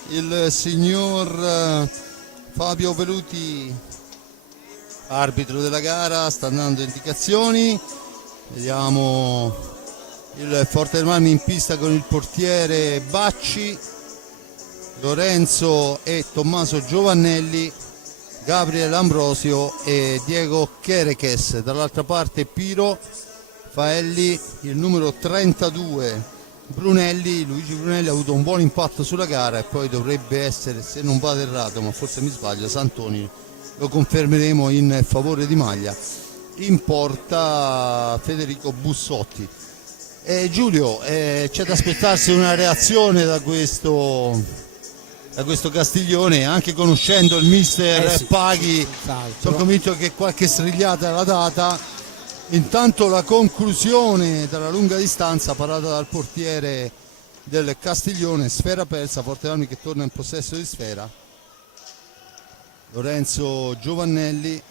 Il signor Fabio Peluti, arbitro della gara, sta dando indicazioni. Vediamo il Forte dei Marmi in pista con il portiere Bacci, Lorenzo e Tommaso Giovannelli, Gabriele Ambrosio e Diego Chereches. Dall'altra parte Piro Faelli, il numero 32 Brunelli. Luigi Brunelli ha avuto un buon impatto sulla gara e poi dovrebbe essere, se non vado errato, ma forse mi sbaglio, Santoni, lo confermeremo in favore di maglia. In porta Federico Bussotti. Giulio, c'è da aspettarsi una reazione da questo Castiglione, anche conoscendo il mister Sì, Paghi, sono convinto che qualche strigliata l'ha data. Intanto la conclusione dalla lunga distanza parata dal portiere del Castiglione, sfera persa, Forte dei Marmi che torna in possesso di sfera. Lorenzo Giovannelli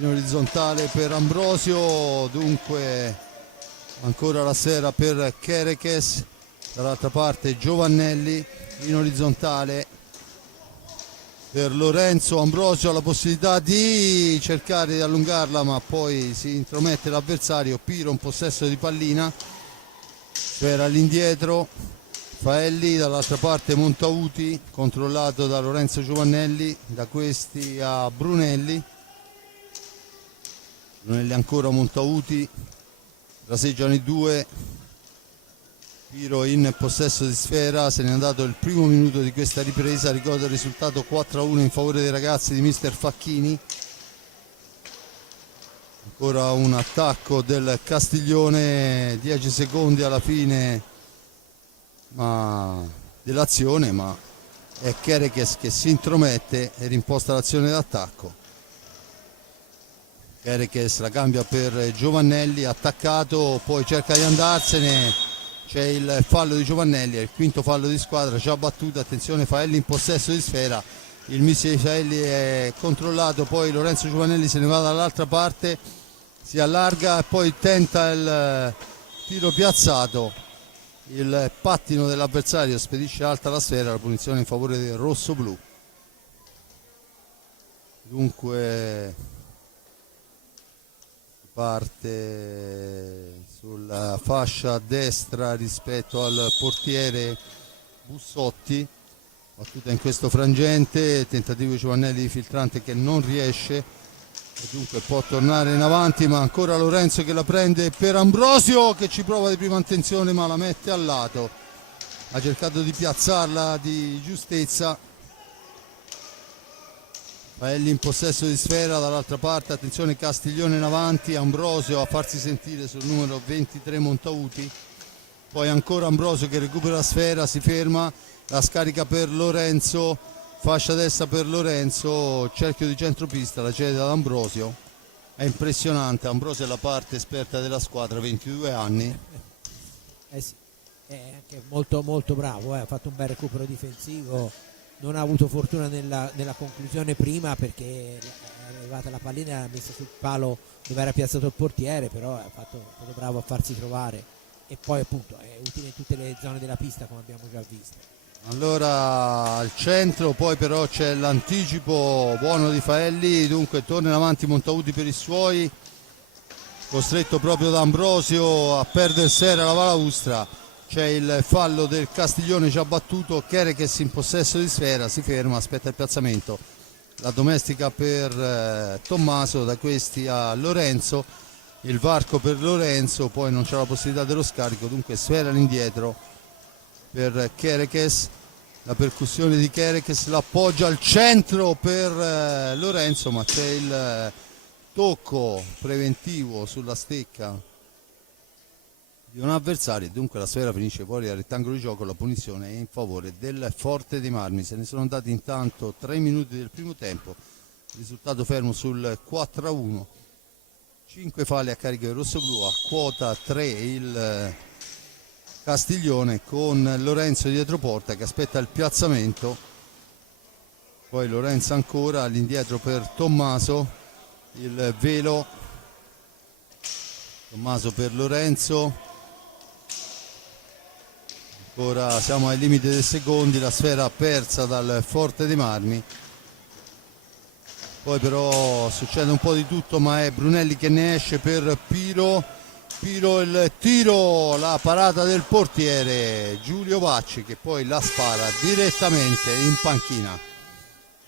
in orizzontale per Ambrosio, dunque ancora la sfera per Chereches, dall'altra parte Giovannelli in orizzontale per Lorenzo. Ambrosio ha la possibilità di cercare di allungarla ma poi si intromette l'avversario. Piro in possesso di pallina, sfera all'indietro, Faelli, dall'altra parte Montauti controllato da Lorenzo Giovannelli, da questi a Brunelli ancora Montauti, raseggiano i due. Piro in possesso di sfera, se n'è andato il primo minuto di questa ripresa, ricordo il risultato 4-1 in favore dei ragazzi di mister Facchini. Ancora un attacco del Castiglione, 10 secondi alla fine dell'azione, ma è Chereches che si intromette e rimposta l'azione d'attacco. Chereches la cambia per Giovannelli, attaccato, poi cerca di andarsene. C'è il fallo di Giovannelli, è il quinto fallo di squadra, già battuto. Attenzione, Faelli in possesso di sfera, il mister di Faelli è controllato, poi Lorenzo Giovannelli se ne va dall'altra parte, si allarga e poi tenta il tiro piazzato, il pattino dell'avversario spedisce alta la sfera, la punizione in favore del rosso-blu. Dunque parte sulla fascia destra rispetto al portiere Bussotti, battuta in questo frangente, tentativo di Giovannelli di filtrante che non riesce e dunque può tornare in avanti, ma ancora Lorenzo che la prende per Ambrosio che ci prova di prima intenzione ma la mette al lato, ha cercato di piazzarla di giustezza. Faelli in possesso di sfera, dall'altra parte attenzione Castiglione in avanti, Ambrosio a farsi sentire sul numero 23 Montauti, poi ancora Ambrosio che recupera la sfera, si ferma, la scarica per Lorenzo, fascia destra per Lorenzo, cerchio di centropista, la cede ad Ambrosio. È impressionante, Ambrosio è la parte esperta della squadra, 22 anni. Sì, è anche molto molto bravo, ha fatto un bel recupero difensivo. Non ha avuto fortuna nella conclusione prima perché è arrivata la pallina e l'ha messa sul palo dove era piazzato il portiere, però è stato bravo a farsi trovare e poi appunto è utile in tutte le zone della pista come abbiamo già visto. Allora al centro poi però c'è l'anticipo buono di Faelli, dunque torna in avanti Montauti per i suoi, costretto proprio da Ambrosio a perdere sera la balaustra. C'è il fallo del Castiglione già battuto, Chereches in possesso di sfera, si ferma, aspetta il piazzamento, la domestica per Tommaso, da questi a Lorenzo, il varco per Lorenzo, poi non c'è la possibilità dello scarico, dunque sfera all'indietro per Chereches, la percussione di Chereches, l'appoggia al centro per Lorenzo, ma c'è il tocco preventivo sulla stecca di un avversario, dunque la sfera finisce fuori al rettangolo di gioco, la punizione è in favore del Forte dei Marmi. Se ne sono andati intanto 3 minuti del primo tempo, risultato fermo sul 4-1, 5 falli a carico del rossoblu, a quota 3 il Castiglione con Lorenzo dietro porta che aspetta il piazzamento, poi Lorenzo ancora all'indietro per Tommaso, il velo Tommaso per Lorenzo, ancora siamo ai limiti dei secondi, la sfera persa dal Forte dei Marmi. Poi però succede un po' di tutto, ma è Brunelli che ne esce per Piro. Piro il tiro, la parata del portiere Giulio Bacci che poi la spara direttamente in panchina.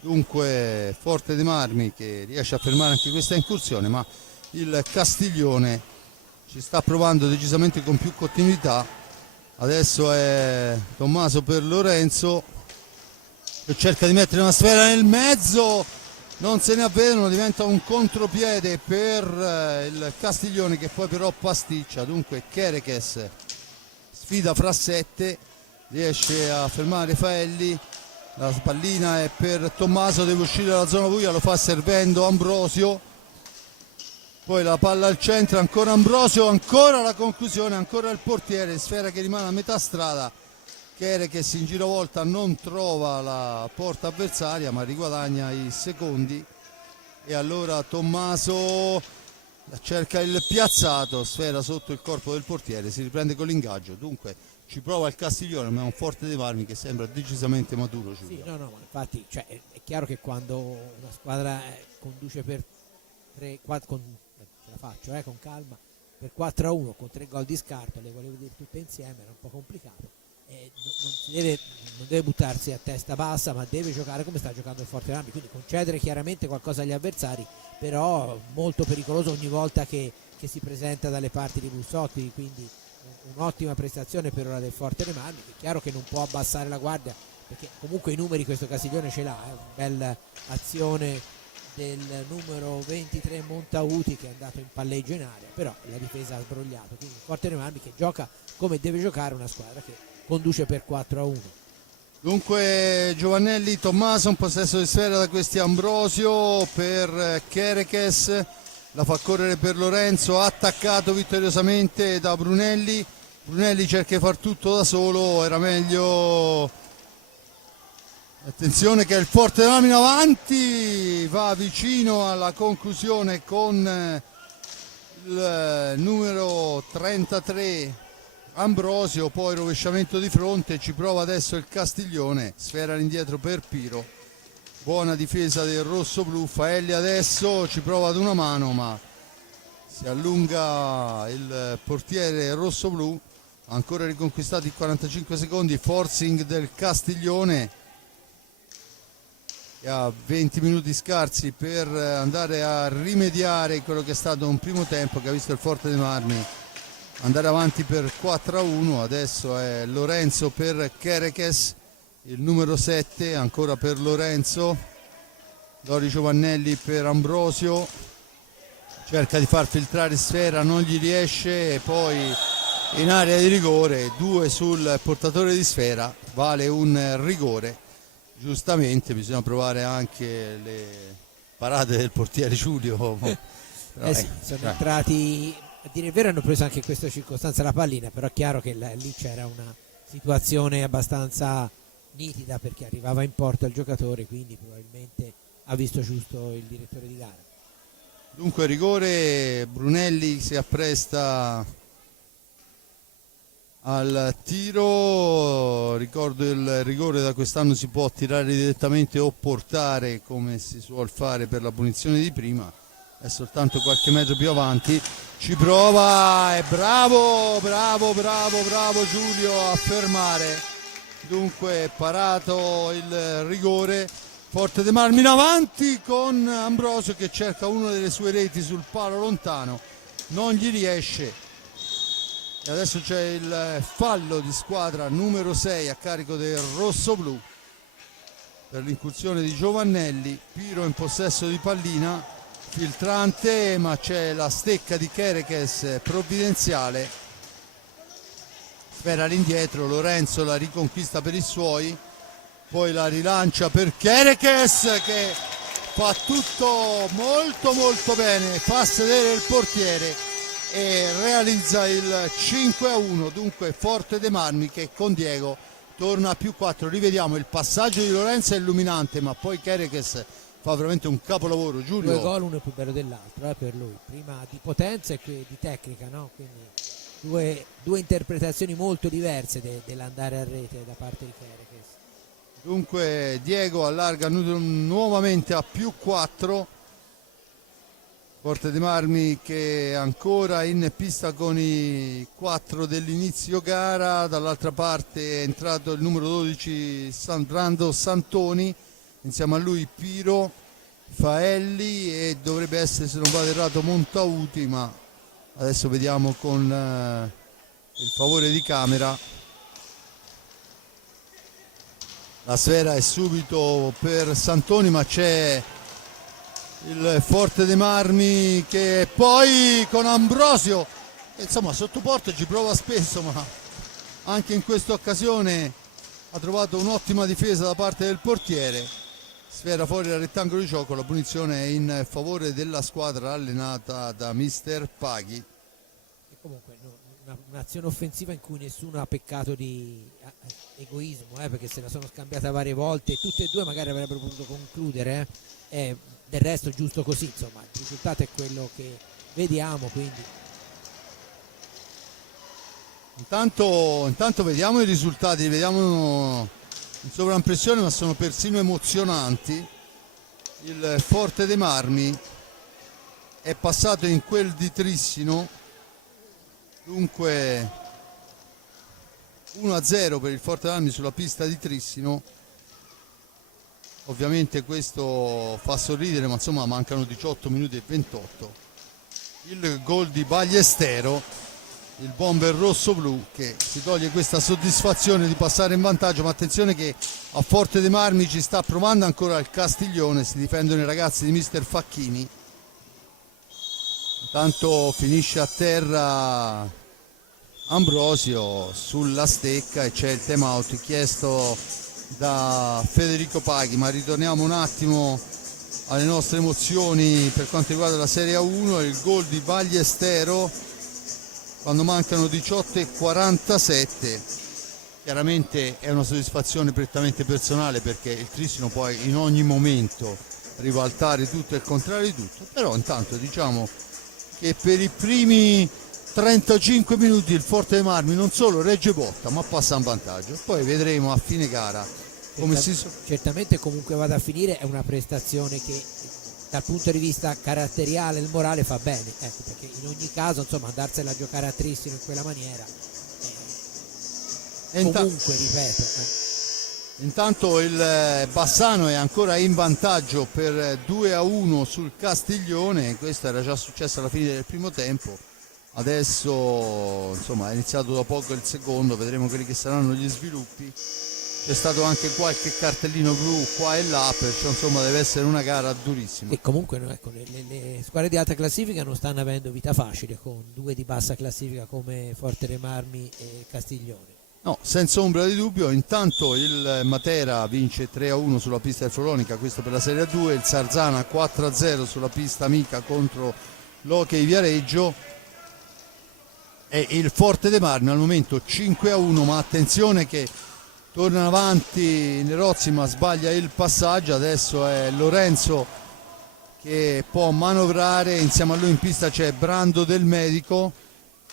Dunque Forte dei Marmi che riesce a fermare anche questa incursione, ma il Castiglione ci sta provando decisamente con più continuità. Adesso è Tommaso per Lorenzo che cerca di mettere una sfera nel mezzo, non se ne avvedono, diventa un contropiede per il Castiglione che poi però pasticcia. Dunque Kerekes sfida fra 7, riesce a fermare Faelli, la pallina è per Tommaso, deve uscire dalla zona buia, lo fa servendo Ambrosio, poi la palla al centro, ancora Ambrosio, ancora la conclusione, ancora il portiere, sfera che rimane a metà strada. Kerekes in giravolta non trova la porta avversaria ma riguadagna i secondi e allora Tommaso cerca il piazzato, sfera sotto il corpo del portiere, si riprende con l'ingaggio. Dunque ci prova il Castiglione, ma è un Forte dei Marmi che sembra decisamente maturo. Sì, no, ma infatti cioè, è chiaro che quando una squadra conduce per 3, 4, ce la faccio con calma, per 4-1 con 3 gol di scarto, le volevo dire tutte insieme, era un po' complicato. Non deve buttarsi a testa bassa, ma deve giocare come sta giocando il Forte dei Marmi, quindi concedere chiaramente qualcosa agli avversari, però molto pericoloso ogni volta che si presenta dalle parti di Bussotti, quindi un'ottima prestazione per ora del Forte dei Marmi. È chiaro che non può abbassare la guardia perché comunque i numeri questo Castiglione ce l'ha, una bella azione del numero 23 Montauti che è andato in palleggio in area, però la difesa ha sbrogliato, quindi il Forte dei Marmi che gioca come deve giocare una squadra che conduce per 4-1. Dunque Giovannelli, Tommaso, un possesso di sfera da questi Ambrosio per Kerekes, la fa correre per Lorenzo, attaccato vittoriosamente da Brunelli. Brunelli cerca di far tutto da solo, era meglio. Attenzione che il Forte dei Marmi in avanti, va vicino alla conclusione con il numero 33 Ambrosio, poi rovesciamento di fronte, ci prova adesso il Castiglione, sfera all'indietro per Piro, buona difesa del rosso-blu. Faelli adesso ci prova ad una mano ma si allunga il portiere rosso-blu, ancora riconquistati 45 secondi, forcing del Castiglione che ha 20 minuti scarsi per andare a rimediare quello che è stato un primo tempo che ha visto il Forte dei Marmi andare avanti per 4-1. Adesso è Lorenzo per Kerekes, il numero 7 ancora per Lorenzo, Dori Giovannelli per Ambrosio, cerca di far filtrare sfera, non gli riesce, e poi in area di rigore 2 sul portatore di sfera, vale un rigore. Giustamente bisogna provare anche le parate del portiere Giulio. Però, sì, sono entrati, a dire il vero hanno preso anche in questa circostanza la pallina, però è chiaro che lì c'era una situazione abbastanza nitida perché arrivava in porta il giocatore, quindi probabilmente ha visto giusto il direttore di gara. Dunque rigore, Brunelli si appresta al tiro. Ricordo il rigore da quest'anno si può tirare direttamente o portare come si suol fare per la punizione di prima, è soltanto qualche metro più avanti, ci prova e bravo Giulio a fermare. Dunque parato il rigore, Forte dei Marmi in avanti con Ambrosio che cerca una delle sue reti sul palo lontano, non gli riesce e adesso c'è il fallo di squadra numero 6 a carico del rosso-blu per l'incursione di Giovannelli. Piro in possesso di pallina, filtrante, ma c'è la stecca di Kerekes provvidenziale, sfera all'indietro, Lorenzo la riconquista per i suoi, poi la rilancia per Kerekes che fa tutto molto bene, fa sedere il portiere e realizza il 5-1. Dunque Forte dei Marmi che con Diego torna a più 4. Rivediamo il passaggio di Lorenzo, è illuminante, ma poi Kerekes fa veramente un capolavoro. Giulio, 2 gol, uno è più bello dell'altro per lui, prima di potenza e di tecnica, no? Quindi due interpretazioni molto diverse dell'andare a rete da parte di Kerekes. Dunque Diego allarga nuovamente a +4. Forte dei Marmi che è ancora in pista con i 4 dell'inizio gara. Dall'altra parte è entrato il numero 12 Brando Santoni, insieme a lui Piro, Faelli e dovrebbe essere, se non vado errato, Montauti, ma adesso vediamo con il favore di camera. La sfera è subito per Santoni, ma c'è il Forte dei Marmi che poi con Ambrosio, insomma sotto porta ci prova spesso, ma anche in questa occasione ha trovato un'ottima difesa da parte del portiere. Sfera fuori dal rettangolo di gioco, la punizione è in favore della squadra allenata da mister Paghi. E comunque un'azione offensiva in cui nessuno ha peccato di egoismo, perché se la sono scambiata varie volte e tutte e due magari avrebbero potuto concludere, del resto giusto così, insomma il risultato è quello che vediamo. Quindi intanto vediamo i risultati, vediamo in sovraimpressione, ma sono persino emozionanti. Il Forte dei Marmi è passato in quel di Trissino, dunque 1-0 per il Forte dei Marmi sulla pista di Trissino. Ovviamente questo fa sorridere, ma insomma mancano 18 minuti e 28. Il gol di Ballestero, il bomber rosso-blu, che si toglie questa soddisfazione di passare in vantaggio, ma attenzione che a Forte dei Marmi ci sta provando ancora il Castiglione, si difendono i ragazzi di mister Facchini. Intanto finisce a terra Ambrosio sulla stecca e c'è il time out chiesto da Federico Paghi, ma ritorniamo un attimo alle nostre emozioni per quanto riguarda la Serie A1. Il gol di Ballestero quando mancano 18:47, chiaramente è una soddisfazione prettamente personale, perché il Trissino può in ogni momento ribaltare tutto e il contrario di tutto, però intanto diciamo che per i primi 35 minuti il Forte dei Marmi non solo regge botta ma passa in vantaggio, poi vedremo a fine gara come certamente comunque vada a finire. È una prestazione che dal punto di vista caratteriale e morale fa bene, perché in ogni caso insomma andarsela a giocare a Trissino in quella maniera comunque ripeto Intanto il Bassano è ancora in vantaggio per 2-1 sul Castiglione. Questo era già successo alla fine del primo tempo, adesso insomma è iniziato da poco il secondo, vedremo quelli che saranno gli sviluppi. C'è stato anche qualche cartellino blu qua e là, perciò insomma deve essere una gara durissima. E comunque ecco, le squadre di alta classifica non stanno avendo vita facile con due di bassa classifica come Forte dei Marmi e Castiglione. No, senza ombra di dubbio. Intanto il Matera vince 3-1 sulla pista del Floronica, questo per la Serie A2, il Sarzana 4-0 sulla pista amica contro l'Hockey Viareggio e il Forte dei Marmi al momento 5-1, ma attenzione che torna avanti Nerozzi ma sbaglia il passaggio. Adesso è Lorenzo che può manovrare, insieme a lui in pista c'è Brando del Medico.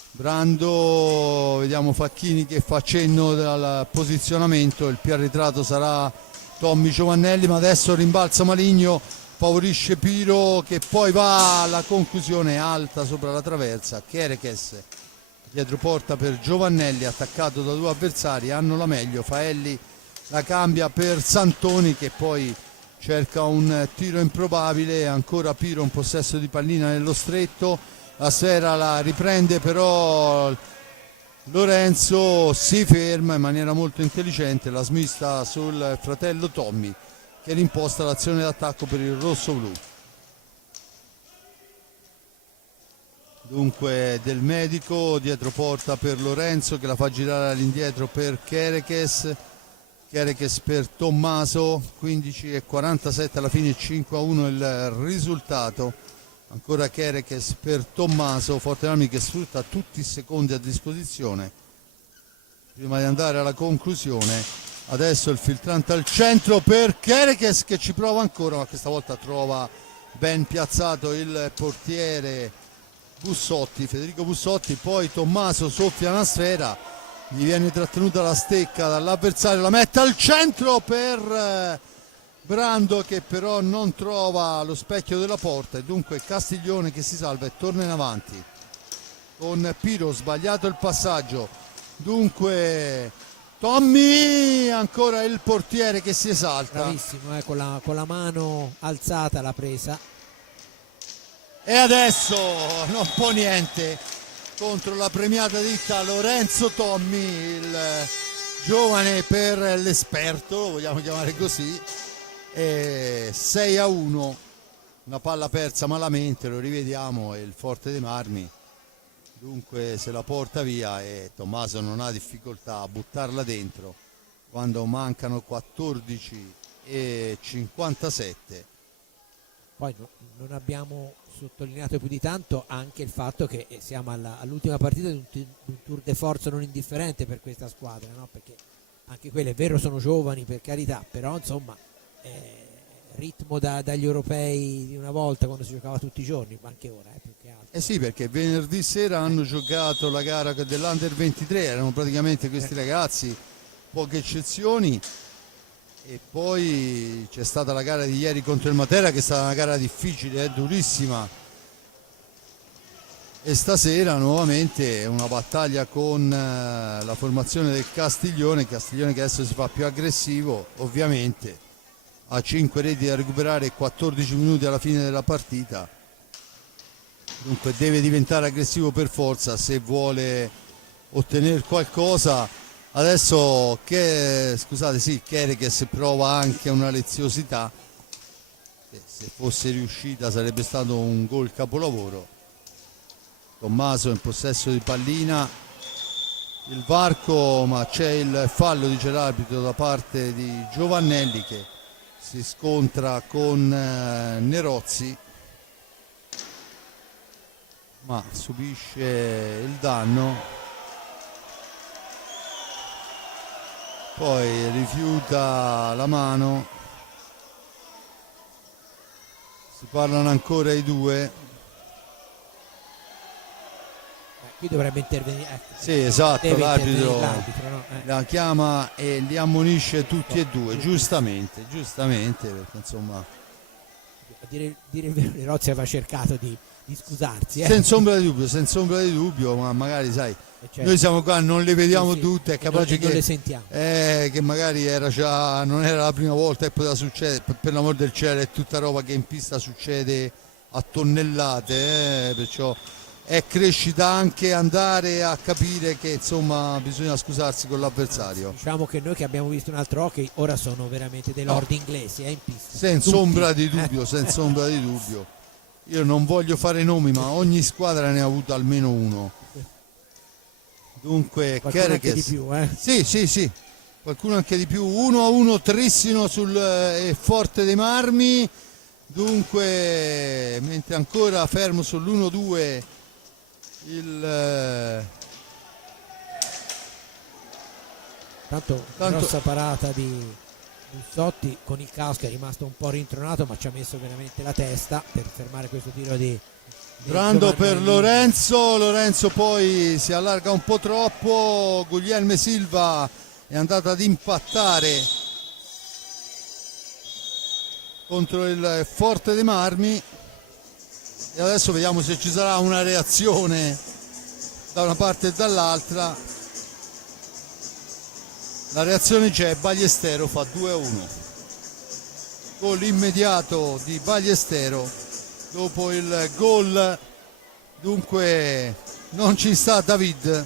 Brando, vediamo Facchini che fa cenno del posizionamento, il più arretrato sarà Tommy Giovannelli, ma adesso rimbalza Maligno, favorisce Piro che poi va alla conclusione alta sopra la traversa. Kerekes dietro porta per Giovannelli, attaccato da due avversari, hanno la meglio. Faelli la cambia per Santoni che poi cerca un tiro improbabile, ancora Piro in possesso di pallina nello stretto, la sfera la riprende però Lorenzo, si ferma in maniera molto intelligente, la smista sul fratello Tommy che rimposta l'azione d'attacco per il rosso-blu. Dunque Del Medico dietro porta per Lorenzo che la fa girare all'indietro per Kerekes per Tommaso. 15:47 alla fine, 5-1 il risultato. Ancora Kerekes per Tommaso, Forte dei Marmi che sfrutta tutti i secondi a disposizione prima di andare alla conclusione. Adesso il filtrante al centro per Kerekes che ci prova ancora, ma questa volta trova ben piazzato il portiere Bussotti, Federico Bussotti. Poi Tommaso soffia una sfera, gli viene trattenuta la stecca dall'avversario, la mette al centro per Brando che però non trova lo specchio della porta, e dunque Castiglione che si salva e torna in avanti con Piro. Sbagliato il passaggio, dunque Tommy, ancora il portiere che si esalta. Bravissimo, con la mano alzata l'ha presa. E adesso non può niente contro la premiata ditta Lorenzo Tommy, il giovane per l'esperto, lo vogliamo chiamare così. E 6-1, una palla persa malamente, lo rivediamo, e il Forte dei Marmi dunque se la porta via, e Tommaso non ha difficoltà a buttarla dentro quando mancano 14:57. Poi non abbiamo sottolineato più di tanto anche il fatto che siamo all'ultima partita di un tour de force non indifferente per questa squadra, no? Perché anche quelle, è vero, sono giovani, per carità, però insomma ritmo dagli europei di una volta, quando si giocava tutti i giorni, ma anche ora più che altro. Sì, perché venerdì sera hanno giocato la gara dell'Under 23, erano praticamente questi ragazzi, poche eccezioni, e poi c'è stata la gara di ieri contro il Matera, che è stata una gara difficile, durissima, e stasera nuovamente una battaglia con la formazione del Castiglione che adesso si fa più aggressivo, ovviamente ha 5 reti da recuperare e 14 minuti alla fine della partita, dunque deve diventare aggressivo per forza se vuole ottenere qualcosa. Adesso Kerekes prova anche una leziosità, se fosse riuscita sarebbe stato un gol capolavoro. Tommaso in possesso di pallina, il varco, ma c'è il fallo, dice l'arbitro, da parte di Giovannelli che si scontra con Nerozzi, ma subisce il danno, poi rifiuta la mano, si parlano ancora i due. Qui dovrebbe intervenire. Sì, esatto, l'arbitro no? la chiama e li ammonisce tutti e due, giustamente, perché insomma, a dire il vero, Nerozzi aveva cercato di scusarsi. Senza ombra di dubbio, ma magari sai, certo, noi siamo qua, non le vediamo tutte, è capace non le sentiamo. Che magari non era la prima volta e poteva succedere, per l'amor del cielo, è tutta roba che in pista succede a tonnellate, perciò è crescita anche andare a capire che insomma bisogna scusarsi con l'avversario. Diciamo che noi che abbiamo visto un altro hockey ora sono veramente dei lord inglesi in pista. Senza ombra di dubbio. Io non voglio fare nomi, ma ogni squadra ne ha avuto almeno uno. Dunque Kerekes di più, Sì. Qualcuno anche di più. 1-1 trissimo sul Forte dei Marmi. Dunque, mentre ancora fermo sull'1-2 tanto grossa parata di Bussotti, con il casco è rimasto un po' rintronato, ma ci ha messo veramente la testa per fermare questo tiro di Brando per Lorenzo poi si allarga un po' troppo, Guglielme Silva è andato ad impattare contro il Forte dei Marmi, e adesso vediamo se ci sarà una reazione da una parte e dall'altra. La reazione c'è, Ballestero fa 2-1, gol immediato di Ballestero dopo il gol, dunque non ci sta David.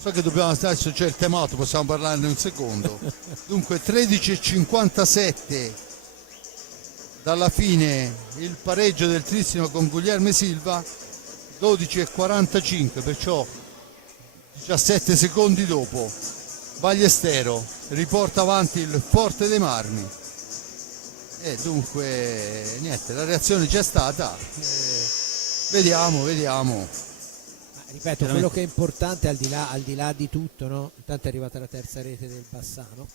So che dobbiamo, adesso c'è il time out, possiamo parlarne un secondo. Dunque 13:57 dalla fine, il pareggio del Trissino con Guglielme Silva, 12:45, perciò 17 secondi dopo Ballestero riporta avanti il Forte dei Marmi, e dunque niente, la reazione c'è stata, vediamo. Ripeto, quello che è importante al di là di tutto, no? Intanto è arrivata la terza rete del Bassano,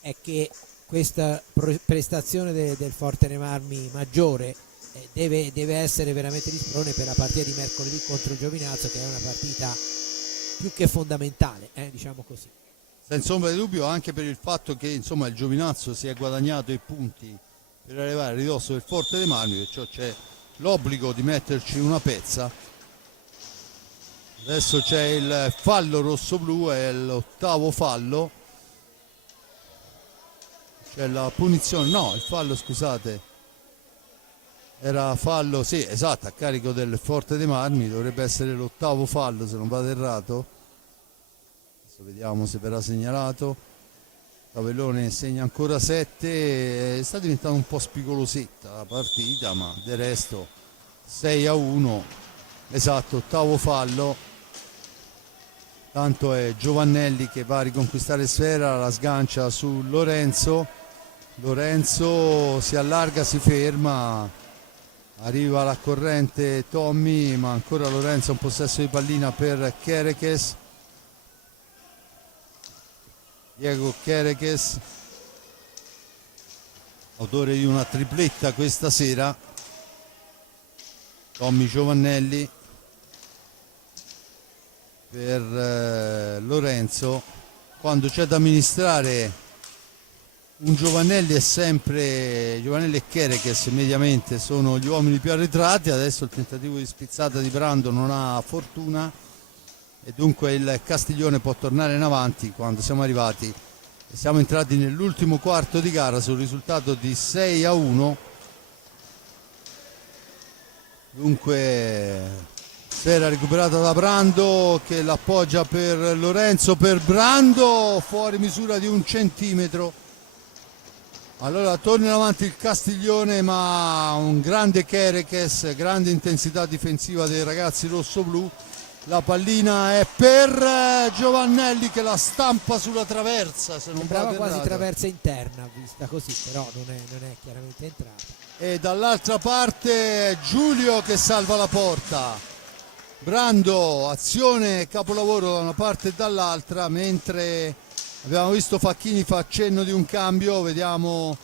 è che questa prestazione del Forte Marmi maggiore deve essere veramente di sprone per la partita di mercoledì contro il Giovinazzo, che è una partita più che fondamentale, diciamo così. Senza ombra di dubbio, anche per il fatto che insomma il Giovinazzo si è guadagnato i punti per arrivare a ridosso del Forte dei Marmi, perciò c'è l'obbligo di metterci una pezza. Adesso c'è il fallo rosso-blu, è l'8º fallo. C'è la punizione, no, il fallo, scusate, era fallo, sì, esatto, a carico del Forte dei Marmi, dovrebbe essere l'8º fallo se non vado errato. Adesso vediamo se verrà segnalato. Cavellone segna ancora 7, sta diventando un po' spigolosetta la partita, ma del resto 6-1, esatto, 8º fallo. Tanto è Giovannelli che va a riconquistare sfera, la sgancia su Lorenzo. Lorenzo si allarga, si ferma, arriva la corrente Tommy, ma ancora Lorenzo un possesso di pallina per Kerekes. Diego Kerekes, autore di una tripletta questa sera. Tommy Giovannelli per Lorenzo. Quando c'è da amministrare un Giovannelli è sempre Giovannelli e Kerekes, mediamente sono gli uomini più arretrati. Adesso il tentativo di spizzata di Brando non ha fortuna e dunque il Castiglione può tornare in avanti quando siamo arrivati e siamo entrati nell'ultimo quarto di gara sul risultato di 6-1. Dunque sfera recuperata da Brando che l'appoggia per Lorenzo, per Brando, fuori misura di 1 centimetro. Allora torna in avanti il Castiglione, ma un grande Kerekes, grande intensità difensiva dei ragazzi rossoblù. La pallina è per Giovannelli che la stampa sulla traversa, se non sembrava quasi errato. Traversa interna vista così, però non è chiaramente entrata. E dall'altra parte Giulio che salva la porta. Brando, azione, capolavoro da una parte e dall'altra, mentre abbiamo visto Facchini fa accenno di un cambio. Vediamo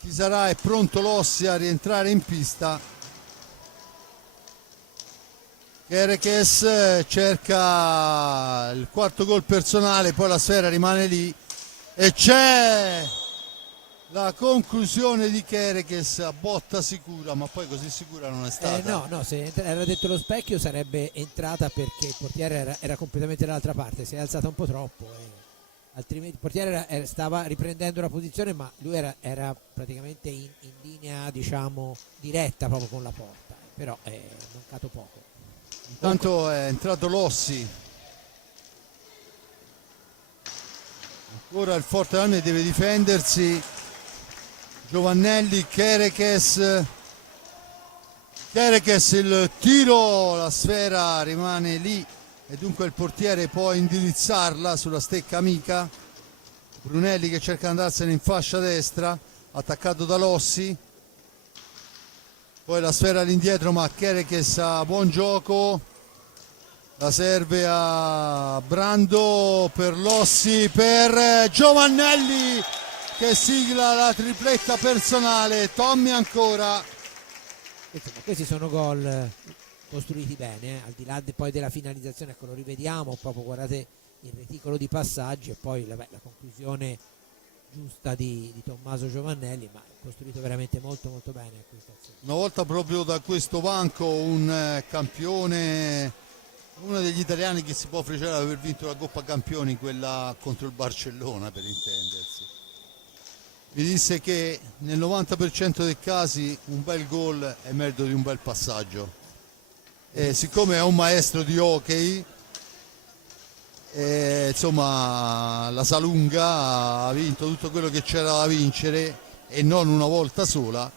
chi sarà. È pronto Lossi a rientrare in pista. Kerekes cerca il 4º gol personale, poi la sfera rimane lì e c'è la conclusione di Kerekes a botta sicura, ma poi così sicura non è stata. No, se era detto lo specchio sarebbe entrata perché il portiere era completamente dall'altra parte, si è alzata un po' troppo, altrimenti il portiere stava riprendendo la posizione, ma lui era praticamente in linea, diciamo, diretta proprio con la porta, però è mancato poco. Intanto è entrato Lossi. Ancora il Forte Marmi deve difendersi. Giovannelli, Kerekes, il tiro, la sfera rimane lì e dunque il portiere può indirizzarla sulla stecca amica. Brunelli che cerca di andarsene in fascia destra, attaccato da Lossi. Poi la sfera all'indietro, ma Kerekes ha buon gioco, la serve a Brando per Lossi, per Giovannelli che sigla la tripletta personale. Tommy ancora. Insomma, questi sono gol costruiti bene, al di là poi della finalizzazione, ecco, lo rivediamo proprio, guardate il reticolo di passaggi e poi la conclusione giusta di Tommaso Giovannelli, ma costruito veramente molto molto bene questa azione. Una volta proprio da questo banco un campione, uno degli italiani che si può fregiare di aver vinto la Coppa Campioni, quella contro il Barcellona per intendersi, mi disse che nel 90% dei casi un bel gol è merito di un bel passaggio, e siccome è un maestro di hockey, insomma la Salunga ha vinto tutto quello che c'era da vincere e non una volta sola.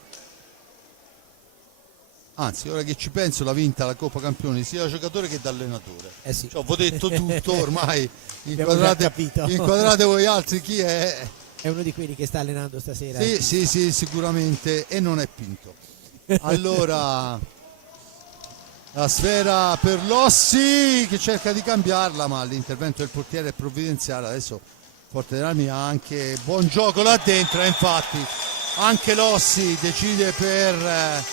Anzi, ora che ci penso, l'ha vinta la Coppa Campioni sia da giocatore che da allenatore. Sì. Cioè, ho detto tutto, ormai inquadrate voi altri chi è. È uno di quelli che sta allenando stasera. Sì, sicuramente, e non è Pinto. Allora La sfera per Lossi che cerca di cambiarla, ma l'intervento del portiere è provvidenziale. Adesso Forte dei Marmi ha anche buon gioco là dentro, e infatti anche Lossi decide per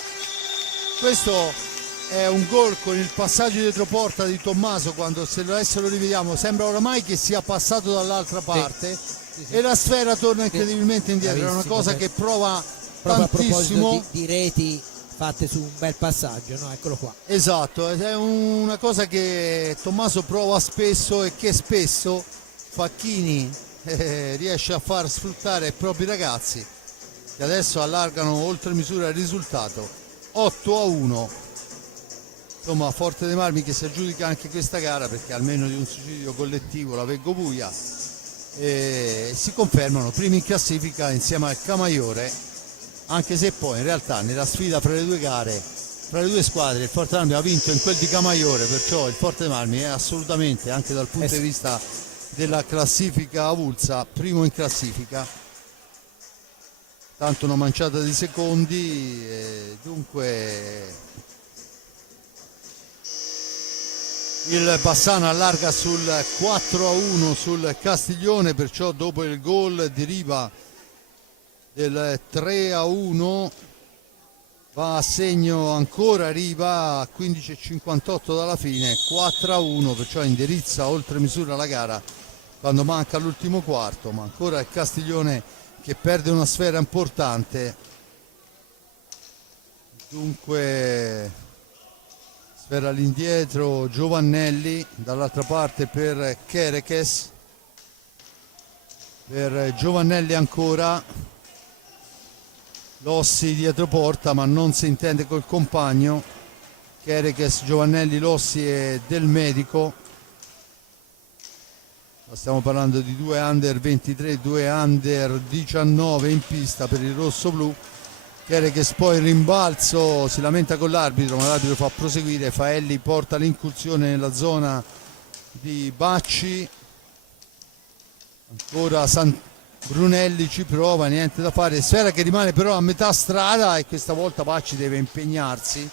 questo. È un gol con il passaggio dietro porta di Tommaso, quando se adesso lo rivediamo sembra oramai che sia passato dall'altra parte, sì. E la sfera torna incredibilmente indietro. È una cosa che prova proprio tantissimo. A proposito di reti fatte su un bel passaggio, no? Eccolo qua. Esatto, è una cosa che Tommaso prova spesso e che spesso Facchini riesce a far sfruttare ai propri ragazzi, che adesso allargano oltre misura il risultato 8-1. Insomma, Forte dei Marmi che si aggiudica anche questa gara, perché almeno di un suicidio collettivo la Veggo Buia, e si confermano primi in classifica insieme al Camaiore, anche se poi in realtà nella sfida fra le due gare, fra le due squadre, il Forte dei Marmi ha vinto in quel di Camaiore, perciò il Forte dei Marmi è assolutamente, anche dal punto di vista della classifica avulsa, primo in classifica, tanto una manciata di secondi, dunque il Bassano allarga sul 4-1 sul Castiglione, perciò dopo il gol di Riva del 3-1 va a segno ancora Riva a 15:58 dalla fine, 4-1, perciò indirizza oltre misura la gara quando manca l'ultimo quarto, ma ancora il Castiglione che perde una sfera importante. Dunque sfera all'indietro Giovannelli, dall'altra parte per Kerekes, per Giovannelli ancora, Lossi dietro porta ma non si intende col compagno, Kerekes, Giovannelli, Lossi e Del Medico. Stiamo parlando di due under 23, due under 19 in pista per il rosso-blu. Kerekes poi in rimbalzo si lamenta con l'arbitro, ma l'arbitro fa proseguire. Faelli porta l'incursione nella zona di Bacci, ancora Brunelli ci prova, niente da fare, sfera che rimane però a metà strada e questa volta Bacci deve impegnarsi.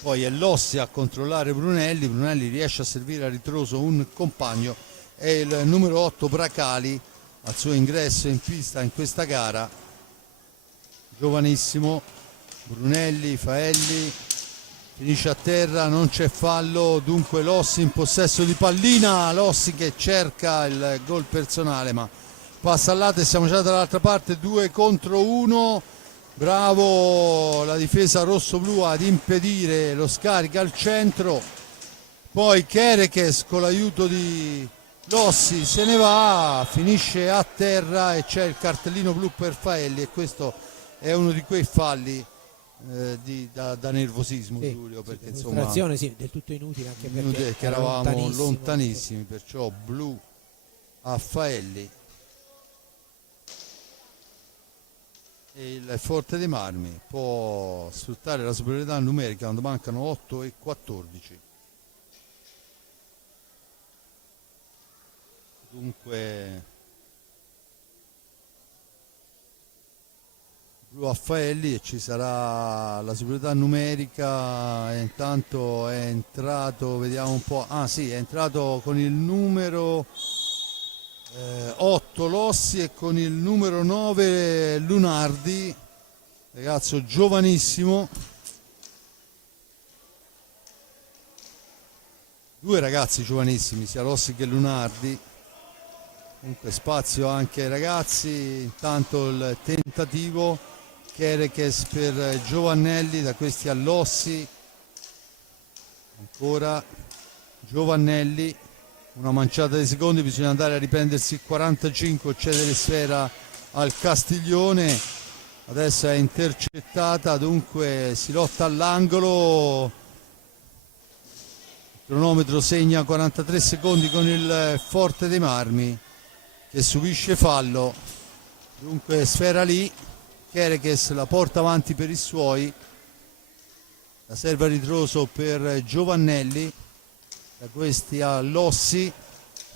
Poi è Lossi a controllare Brunelli, Brunelli riesce a servire a ritroso un compagno, è il numero 8 Bracali al suo ingresso in pista in questa gara, giovanissimo. Brunelli, Faelli, finisce a terra, non c'è fallo, dunque Lossi in possesso di pallina, Lossi che cerca il gol personale ma passa al lato e siamo già dall'altra parte, 2 contro 1. Bravo la difesa rosso-blu ad impedire lo scarico al centro, poi Kerekes con l'aiuto di Lossi se ne va, finisce a terra e c'è il cartellino blu per Faelli, e questo è uno di quei falli da nervosismo, sì, Giulio, perché insomma sì, del tutto inutile, anche perché che eravamo lontanissimi, perciò blu a Faelli. E il Forte dei Marmi può sfruttare la superiorità numerica quando mancano 8 e 14. Dunque blu a Faelli e ci sarà la superiorità numerica, e intanto è entrato, vediamo un po', sì, è entrato con il numero 8 Lossi e con il numero 9 Lunardi, ragazzo giovanissimo, due ragazzi giovanissimi, sia Lossi che Lunardi. Comunque spazio anche ai ragazzi. Intanto il tentativo, Kerekes per Giovannelli, da questi a Lossi, ancora Giovannelli, una manciata di secondi, bisogna andare a riprendersi il 45, cedere sfera al Castiglione, adesso è intercettata, dunque si lotta all'angolo, il cronometro segna 43 secondi con il Forte dei Marmi che subisce fallo, dunque sfera lì, Kerekes la porta avanti per i suoi, la serve a ritroso per Giovannelli, da questi a Lossi,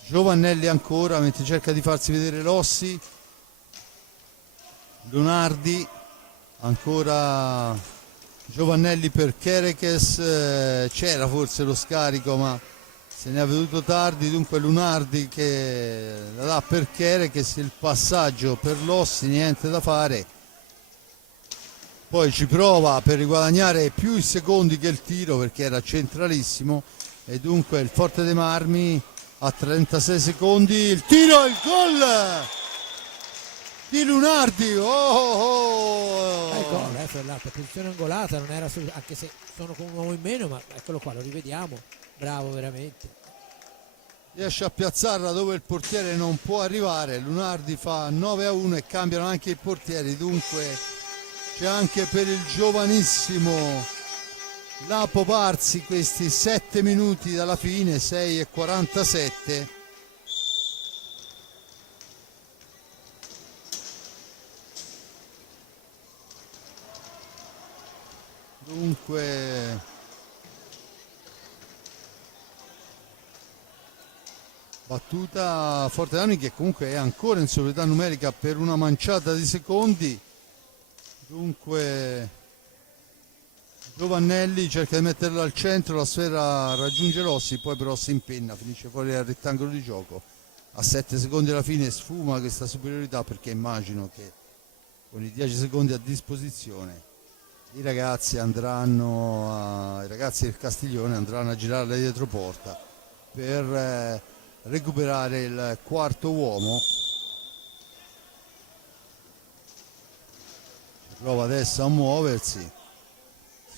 Giovannelli ancora mentre cerca di farsi vedere Lossi, Lunardi, ancora Giovannelli per Kerekes, c'era forse lo scarico ma se ne è venuto tardi, dunque Lunardi che la dà per Kerekes, il passaggio per Lossi, niente da fare, poi ci prova per riguadagnare più i secondi che il tiro perché era centralissimo e dunque il Forte dei Marmi a 36 secondi, il tiro e il gol di Lunardi. Il gol, l'altra posizione angolata, non era anche se sono con un uomo in meno, ma eccolo qua, lo rivediamo, bravo veramente. Riesce a piazzarla dove il portiere non può arrivare, Lunardi fa 9-1 e cambiano anche i portieri, dunque c'è anche per il giovanissimo Lapo Parsi questi 7 minuti dalla fine, 6:47. Dunque battuta Forte Dami che comunque è ancora in superiorità numerica per una manciata di secondi, dunque Giovannelli cerca di metterla al centro, la sfera raggiunge Rossi, poi però si impenna, finisce fuori dal rettangolo di gioco, a 7 secondi alla fine sfuma questa superiorità perché immagino che con i 10 secondi a disposizione i ragazzi del Castiglione andranno a girare la dietro porta per recuperare il quarto uomo. Prova adesso a muoversi,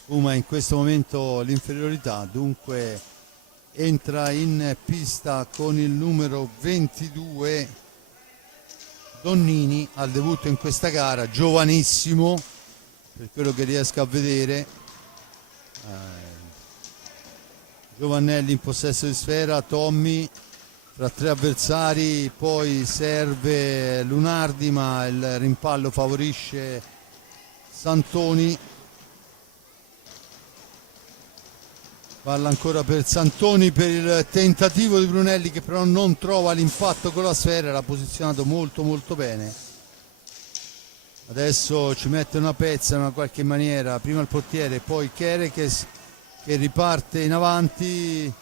sfuma in questo momento l'inferiorità, dunque entra in pista con il numero 22 Donnini al debutto in questa gara, giovanissimo per quello che riesco a vedere. Giovannelli in possesso di sfera, Tommy tra 3 avversari, poi serve Lunardi ma il rimpallo favorisce Santoni, palla ancora per Santoni per il tentativo di Brunelli che però non trova l'impatto con la sfera, l'ha posizionato molto molto bene. Adesso ci mette una pezza in una qualche maniera, prima il portiere, poi Kerekes che riparte in avanti,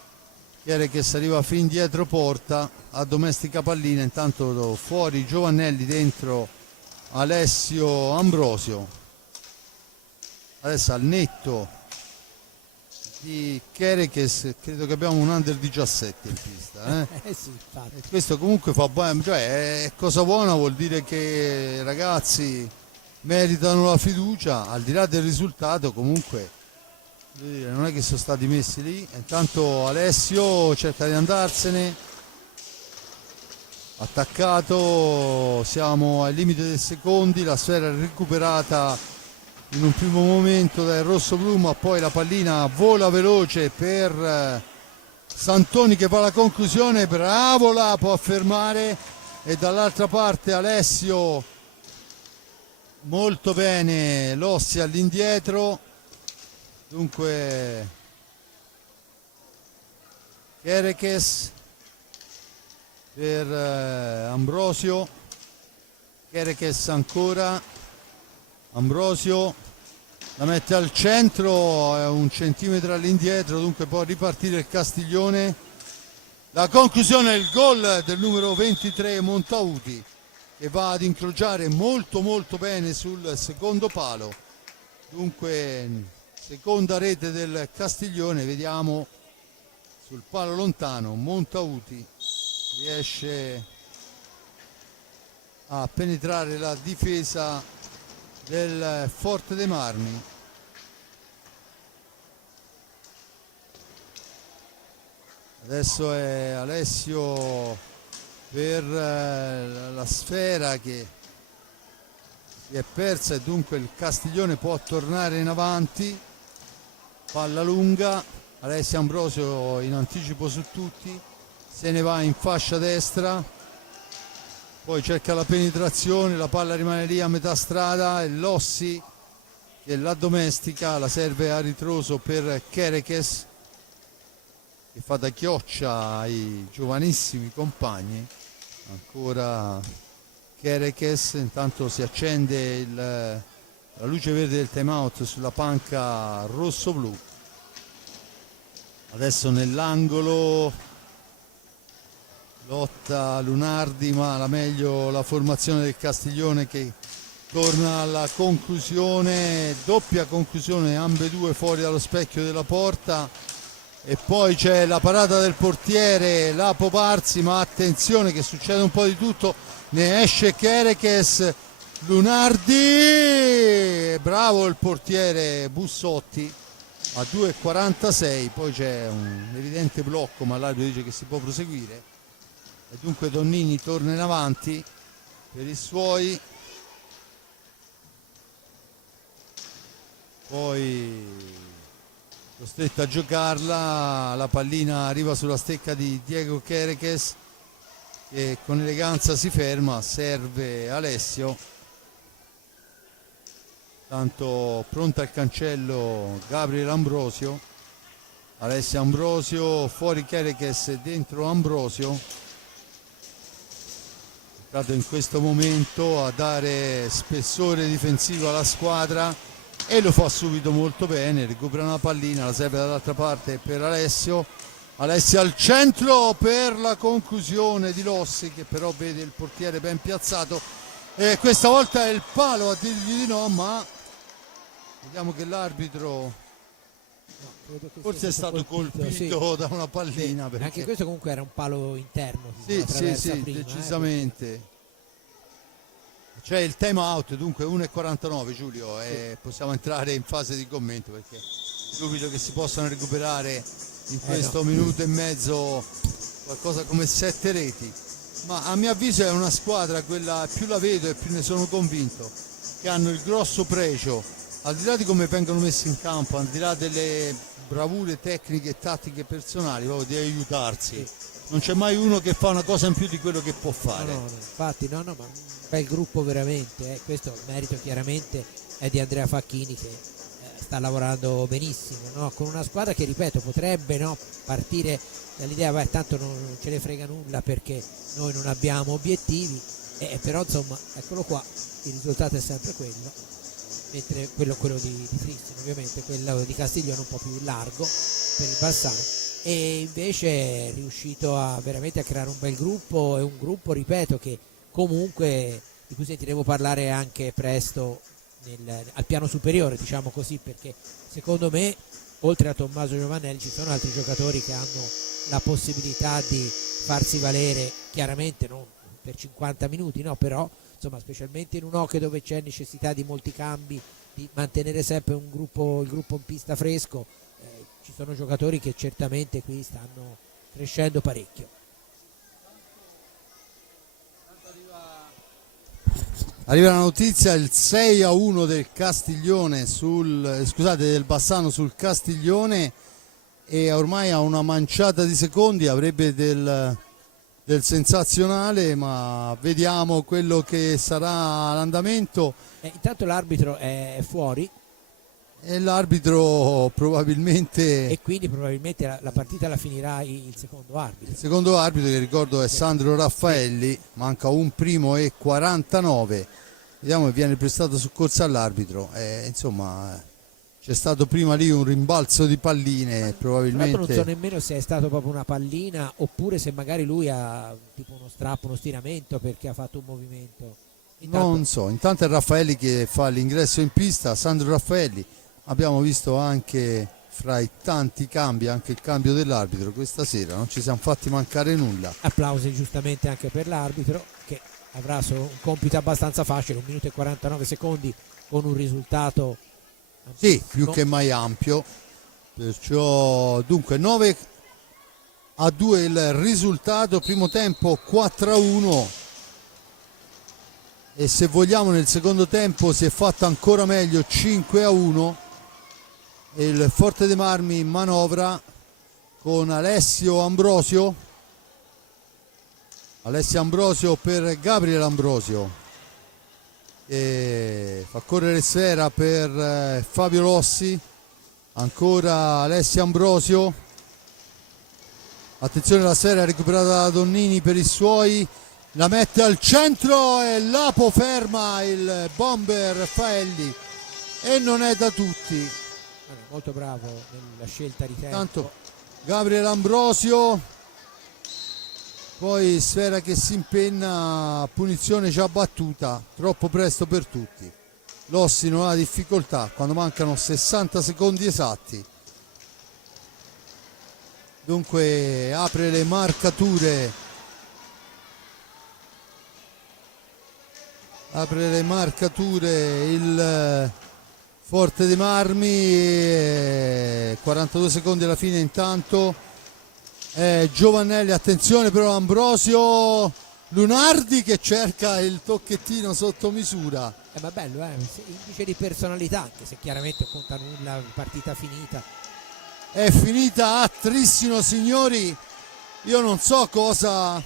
Kerekes arriva fin dietro porta, addomestica pallina, intanto fuori Giovannelli, dentro Alessio Ambrosio. Adesso al netto di Kerekes credo che abbiamo un under 17 in pista. Sì, infatti. E questo comunque fa bene, cioè è cosa buona, vuol dire che i ragazzi meritano la fiducia, al di là del risultato comunque non è che sono stati messi lì. Intanto Alessio cerca di andarsene, attaccato, siamo al limite dei secondi, la sfera è recuperata in un primo momento dal rosso-blu, ma poi la pallina vola veloce per Santoni che fa la conclusione, bravo Lapo a fermare, e dall'altra parte Alessio molto bene, Lossi all'indietro, dunque Kerekes per Ambrosio, Kerekes ancora, Ambrosio la mette al centro, è un centimetro all'indietro, dunque può ripartire il Castiglione. La conclusione è il gol del numero 23 Montauti che va ad incrociare molto molto bene sul secondo palo, dunque seconda rete del Castiglione. Vediamo sul palo lontano Montauti riesce a penetrare la difesa del Forte dei Marmi. Adesso è Alessio per la sfera che si è persa e dunque il Castiglione può tornare in avanti, palla lunga, Alessio Ambrosio in anticipo su tutti, se ne va in fascia destra, poi cerca la penetrazione, la palla rimane lì a metà strada e Lossi che la domestica, la serve a ritroso per Kerekes che fa da chioccia ai giovanissimi compagni. Ancora Kerekes, intanto si accende il la luce verde del time out sulla panca rosso-blu. Adesso nell'angolo lotta Lunardi, ma la meglio la formazione del Castiglione che torna alla conclusione, doppia conclusione, ambedue fuori dallo specchio della porta. E poi c'è la parata del portiere Lapo Parsi, ma attenzione che succede un po' di tutto, ne esce Kerekes, Lunardi, bravo il portiere Bussotti a 2,46, poi c'è un evidente blocco ma l'arbitro dice che si può proseguire e dunque Donnini torna in avanti per i suoi, poi costretto a giocarla, la pallina arriva sulla stecca di Diego Kerekes che con eleganza si ferma, serve Alessio, tanto pronta al cancello Gabriel Ambrosio, Alessio Ambrosio, fuori Kerekes, dentro Ambrosio, entrato in questo momento a dare spessore difensivo alla squadra e lo fa subito molto bene, recupera una pallina, la serve dall'altra parte per Alessio, Alessio al centro per la conclusione di Lossi che però vede il portiere ben piazzato e questa volta è il palo a dirgli di no, ma vediamo che l'arbitro forse è stato colpito sì, da una pallina. Sì, perché... Anche questo comunque era un palo interno. Sì, prima, decisamente. C'è il time out, dunque 1,49 Giulio, e possiamo entrare in fase di commento perché dubito che si possano recuperare in questo minuto e mezzo qualcosa come 7 reti. Ma a mio avviso è una squadra, quella più la vedo e più ne sono convinto, che hanno il grosso pregio, al di là di come vengono messi in campo, al di là delle bravure tecniche e tattiche personali, proprio di aiutarsi. Non c'è mai uno che fa una cosa in più di quello che può fare. No, infatti, ma un bel gruppo veramente. Questo merito chiaramente è di Andrea Facchini che sta lavorando benissimo, no? Con una squadra che, ripeto, potrebbe partire dall'idea, tanto non ce ne frega nulla perché noi non abbiamo obiettivi, però insomma, eccolo qua, il risultato è sempre quello. Mentre quello di Cristian ovviamente, quello di Castiglione un po' più largo per il Bassano, e invece è riuscito veramente a creare un bel gruppo, e un gruppo, ripeto, che comunque di cui sentiremo parlare anche presto al piano superiore, diciamo così, perché secondo me oltre a Tommaso Giovanelli ci sono altri giocatori che hanno la possibilità di farsi valere, chiaramente non per 50 minuti, no, però insomma, specialmente in un hockey dove c'è necessità di molti cambi, di mantenere sempre il gruppo in pista fresco, ci sono giocatori che certamente qui stanno crescendo parecchio. Arriva la notizia, il 6-1 del Castiglione del Bassano sul Castiglione, e ormai a una manciata di secondi avrebbe del sensazionale, ma vediamo quello che sarà l'andamento. Intanto l'arbitro è fuori e l'arbitro probabilmente, e quindi probabilmente la partita la finirà il secondo arbitro. Il secondo arbitro, che ricordo è Sandro Raffaelli, manca un primo e 49, vediamo che viene prestato soccorso all'arbitro, insomma c'è stato prima lì un rimbalzo di palline, probabilmente non so nemmeno se è stato proprio una pallina oppure se magari lui ha tipo uno strappo, uno stiramento, perché ha fatto un movimento. Non so, intanto è Raffaelli che fa l'ingresso in pista, Sandro Raffaelli. Abbiamo visto anche fra i tanti cambi anche il cambio dell'arbitro questa sera, non ci siamo fatti mancare nulla. Applausi giustamente anche per l'arbitro che avrà un compito abbastanza facile, 1 minuto e 49 secondi con un risultato ampissimo. Sì, più che mai ampio, perciò dunque 9-2 il risultato, primo tempo 4-1. E se vogliamo nel secondo tempo si è fatto ancora meglio, 5-1. E il Forte dei Marmi manovra con Alessio Ambrosio per Gabriel Ambrosio, e fa correre sfera per Fabio Lossi, ancora Alessio Ambrosio, attenzione, la sfera recuperata da Donnini per i suoi, la mette al centro e Lapo ferma il bomber Raffaelli e non è da tutti. Molto bravo nella scelta di tempo. Tanto Gabriele Ambrosio, poi Sfera che si impenna, punizione già battuta, troppo presto per tutti. Lossi non ha difficoltà quando mancano 60 secondi esatti. Dunque apre le marcature. Apre le marcature il Forte dei Marmi, 42 secondi alla fine intanto. Giovannelli, attenzione però Ambrosio, Lunardi che cerca il tocchettino sotto misura. Ma bello, indice di personalità, anche se chiaramente conta nulla, partita finita. È finita a Trissino, signori, io non so cosa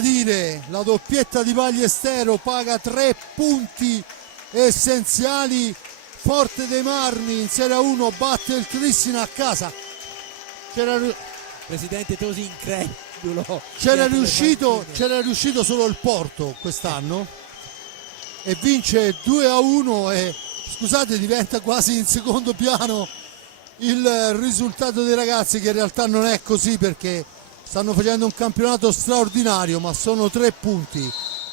dire. La doppietta di Ballestero paga 3 punti essenziali. Forte dei Marmi in Serie 1 batte il Trissino a casa. Presidente Tosi incredulo. C'era riuscito solo il Porto quest'anno e vince 2-1 e scusate, diventa quasi in secondo piano il risultato dei ragazzi, che in realtà non è così perché stanno facendo un campionato straordinario, ma sono 3 punti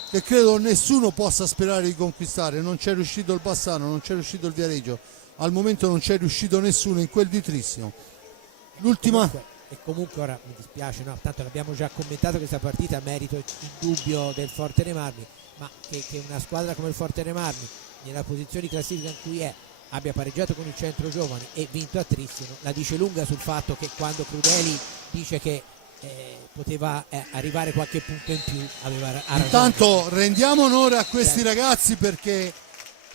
che credo nessuno possa sperare di conquistare. Non c'è riuscito il Bassano, non c'è riuscito il Viareggio, al momento non c'è riuscito nessuno in quel di Trissino. L'ultima e comunque ora mi dispiace, no, tanto l'abbiamo già commentato questa partita, merito indubbio del Forte dei Marmi, ma che una squadra come il Forte dei Marmi nella posizione di classifica in cui è abbia pareggiato con il Centro Giovani e vinto a Trissino la dice lunga sul fatto che quando Crudeli dice che poteva arrivare qualche punto in più aveva ragione. Intanto rendiamo onore a questi ragazzi perché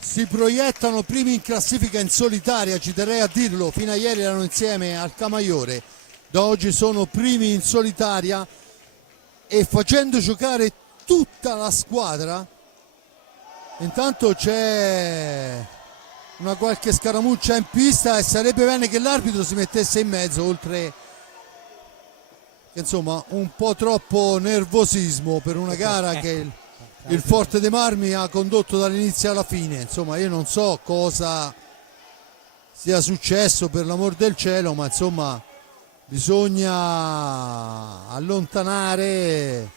si proiettano primi in classifica in solitaria, ci terrei a dirlo, fino a ieri erano insieme al Camaiore, da oggi sono primi in solitaria e facendo giocare tutta la squadra. Intanto c'è una qualche scaramuccia in pista e sarebbe bene che l'arbitro si mettesse in mezzo, oltre che insomma un po' troppo nervosismo per una gara che il Forte dei Marmi ha condotto dall'inizio alla fine. Insomma, io non so cosa sia successo, per l'amor del cielo, ma insomma bisogna allontanare.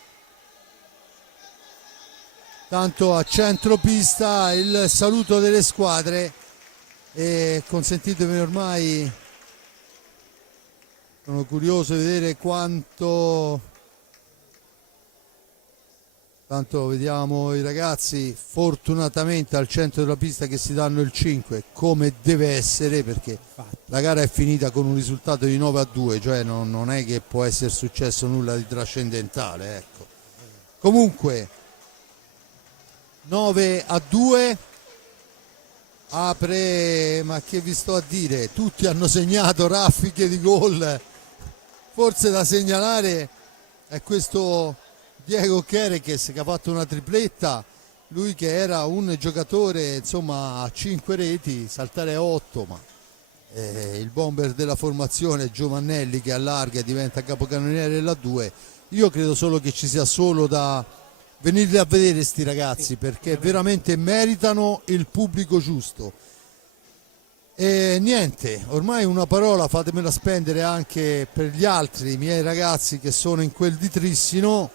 Tanto a centropista il saluto delle squadre e consentitemi, ormai sono curioso di vedere quanto. Tanto vediamo i ragazzi fortunatamente al centro della pista che si danno il 5 come deve essere, perché la gara è finita con un risultato di 9-2, cioè non è che può essere successo nulla di trascendentale, ecco. Comunque 9-2 apre, ma che vi sto a dire, tutti hanno segnato raffiche di gol. Forse da segnalare è questo Diego Chereches che ha fatto una tripletta, lui che era un giocatore insomma a 5 reti, saltare a 8, ma il bomber della formazione Giovannelli che allarga e diventa capocannoniere della 2. Io credo solo che ci sia solo da venirli a vedere sti ragazzi, perché veramente meritano il pubblico giusto. E niente, ormai una parola fatemela spendere anche per gli altri miei ragazzi che sono in quel di Trissino,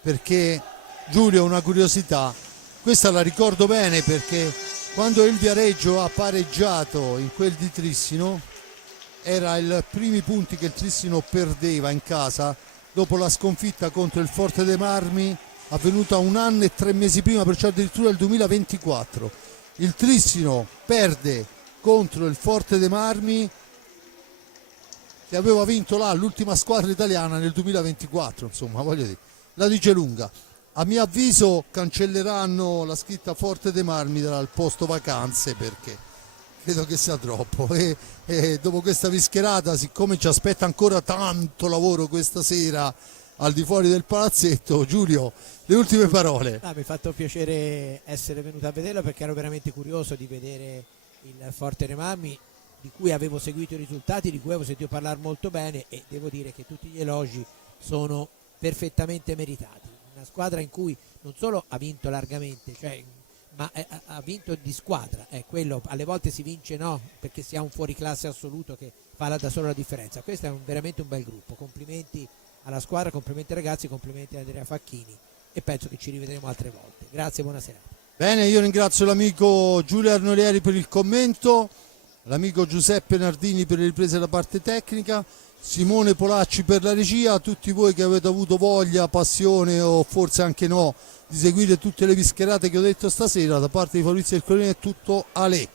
perché Giulio, una curiosità, questa la ricordo bene perché quando il Viareggio ha pareggiato in quel di Trissino era i primi punti che il Trissino perdeva in casa dopo la sconfitta contro il Forte dei Marmi avvenuta 1 anno e 3 mesi prima, perciò addirittura il 2024. Il Trissino perde contro il Forte dei Marmi che aveva vinto là l'ultima squadra italiana nel 2024, insomma, voglio dire, la dice lunga. A mio avviso cancelleranno la scritta Forte dei Marmi dal posto vacanze, perché credo che sia troppo e dopo questa vischerata, siccome ci aspetta ancora tanto lavoro questa sera al di fuori del palazzetto, Giulio, le ultime parole. Mi ha fatto piacere essere venuto a vederlo perché ero veramente curioso di vedere il Forte dei Marmi, di cui avevo seguito i risultati, di cui avevo sentito parlare molto bene, e devo dire che tutti gli elogi sono perfettamente meritati. Una squadra in cui non solo ha vinto largamente, cioè ma ha vinto di squadra, quello, alle volte si vince no perché si ha un fuoriclasse assoluto che fa da solo la differenza. Questo è veramente un bel gruppo, complimenti alla squadra, complimenti ai ragazzi, complimenti ad Andrea Facchini e penso che ci rivedremo altre volte. Grazie, buonasera. Bene, io ringrazio l'amico Giulio Arnolieri per il commento, l'amico Giuseppe Nardini per le riprese della parte tecnica, Simone Polacci per la regia, a tutti voi che avete avuto voglia, passione o forse anche no di seguire tutte le pischerate che ho detto stasera, da parte di Fabrizio del Corriere è tutto, Ale.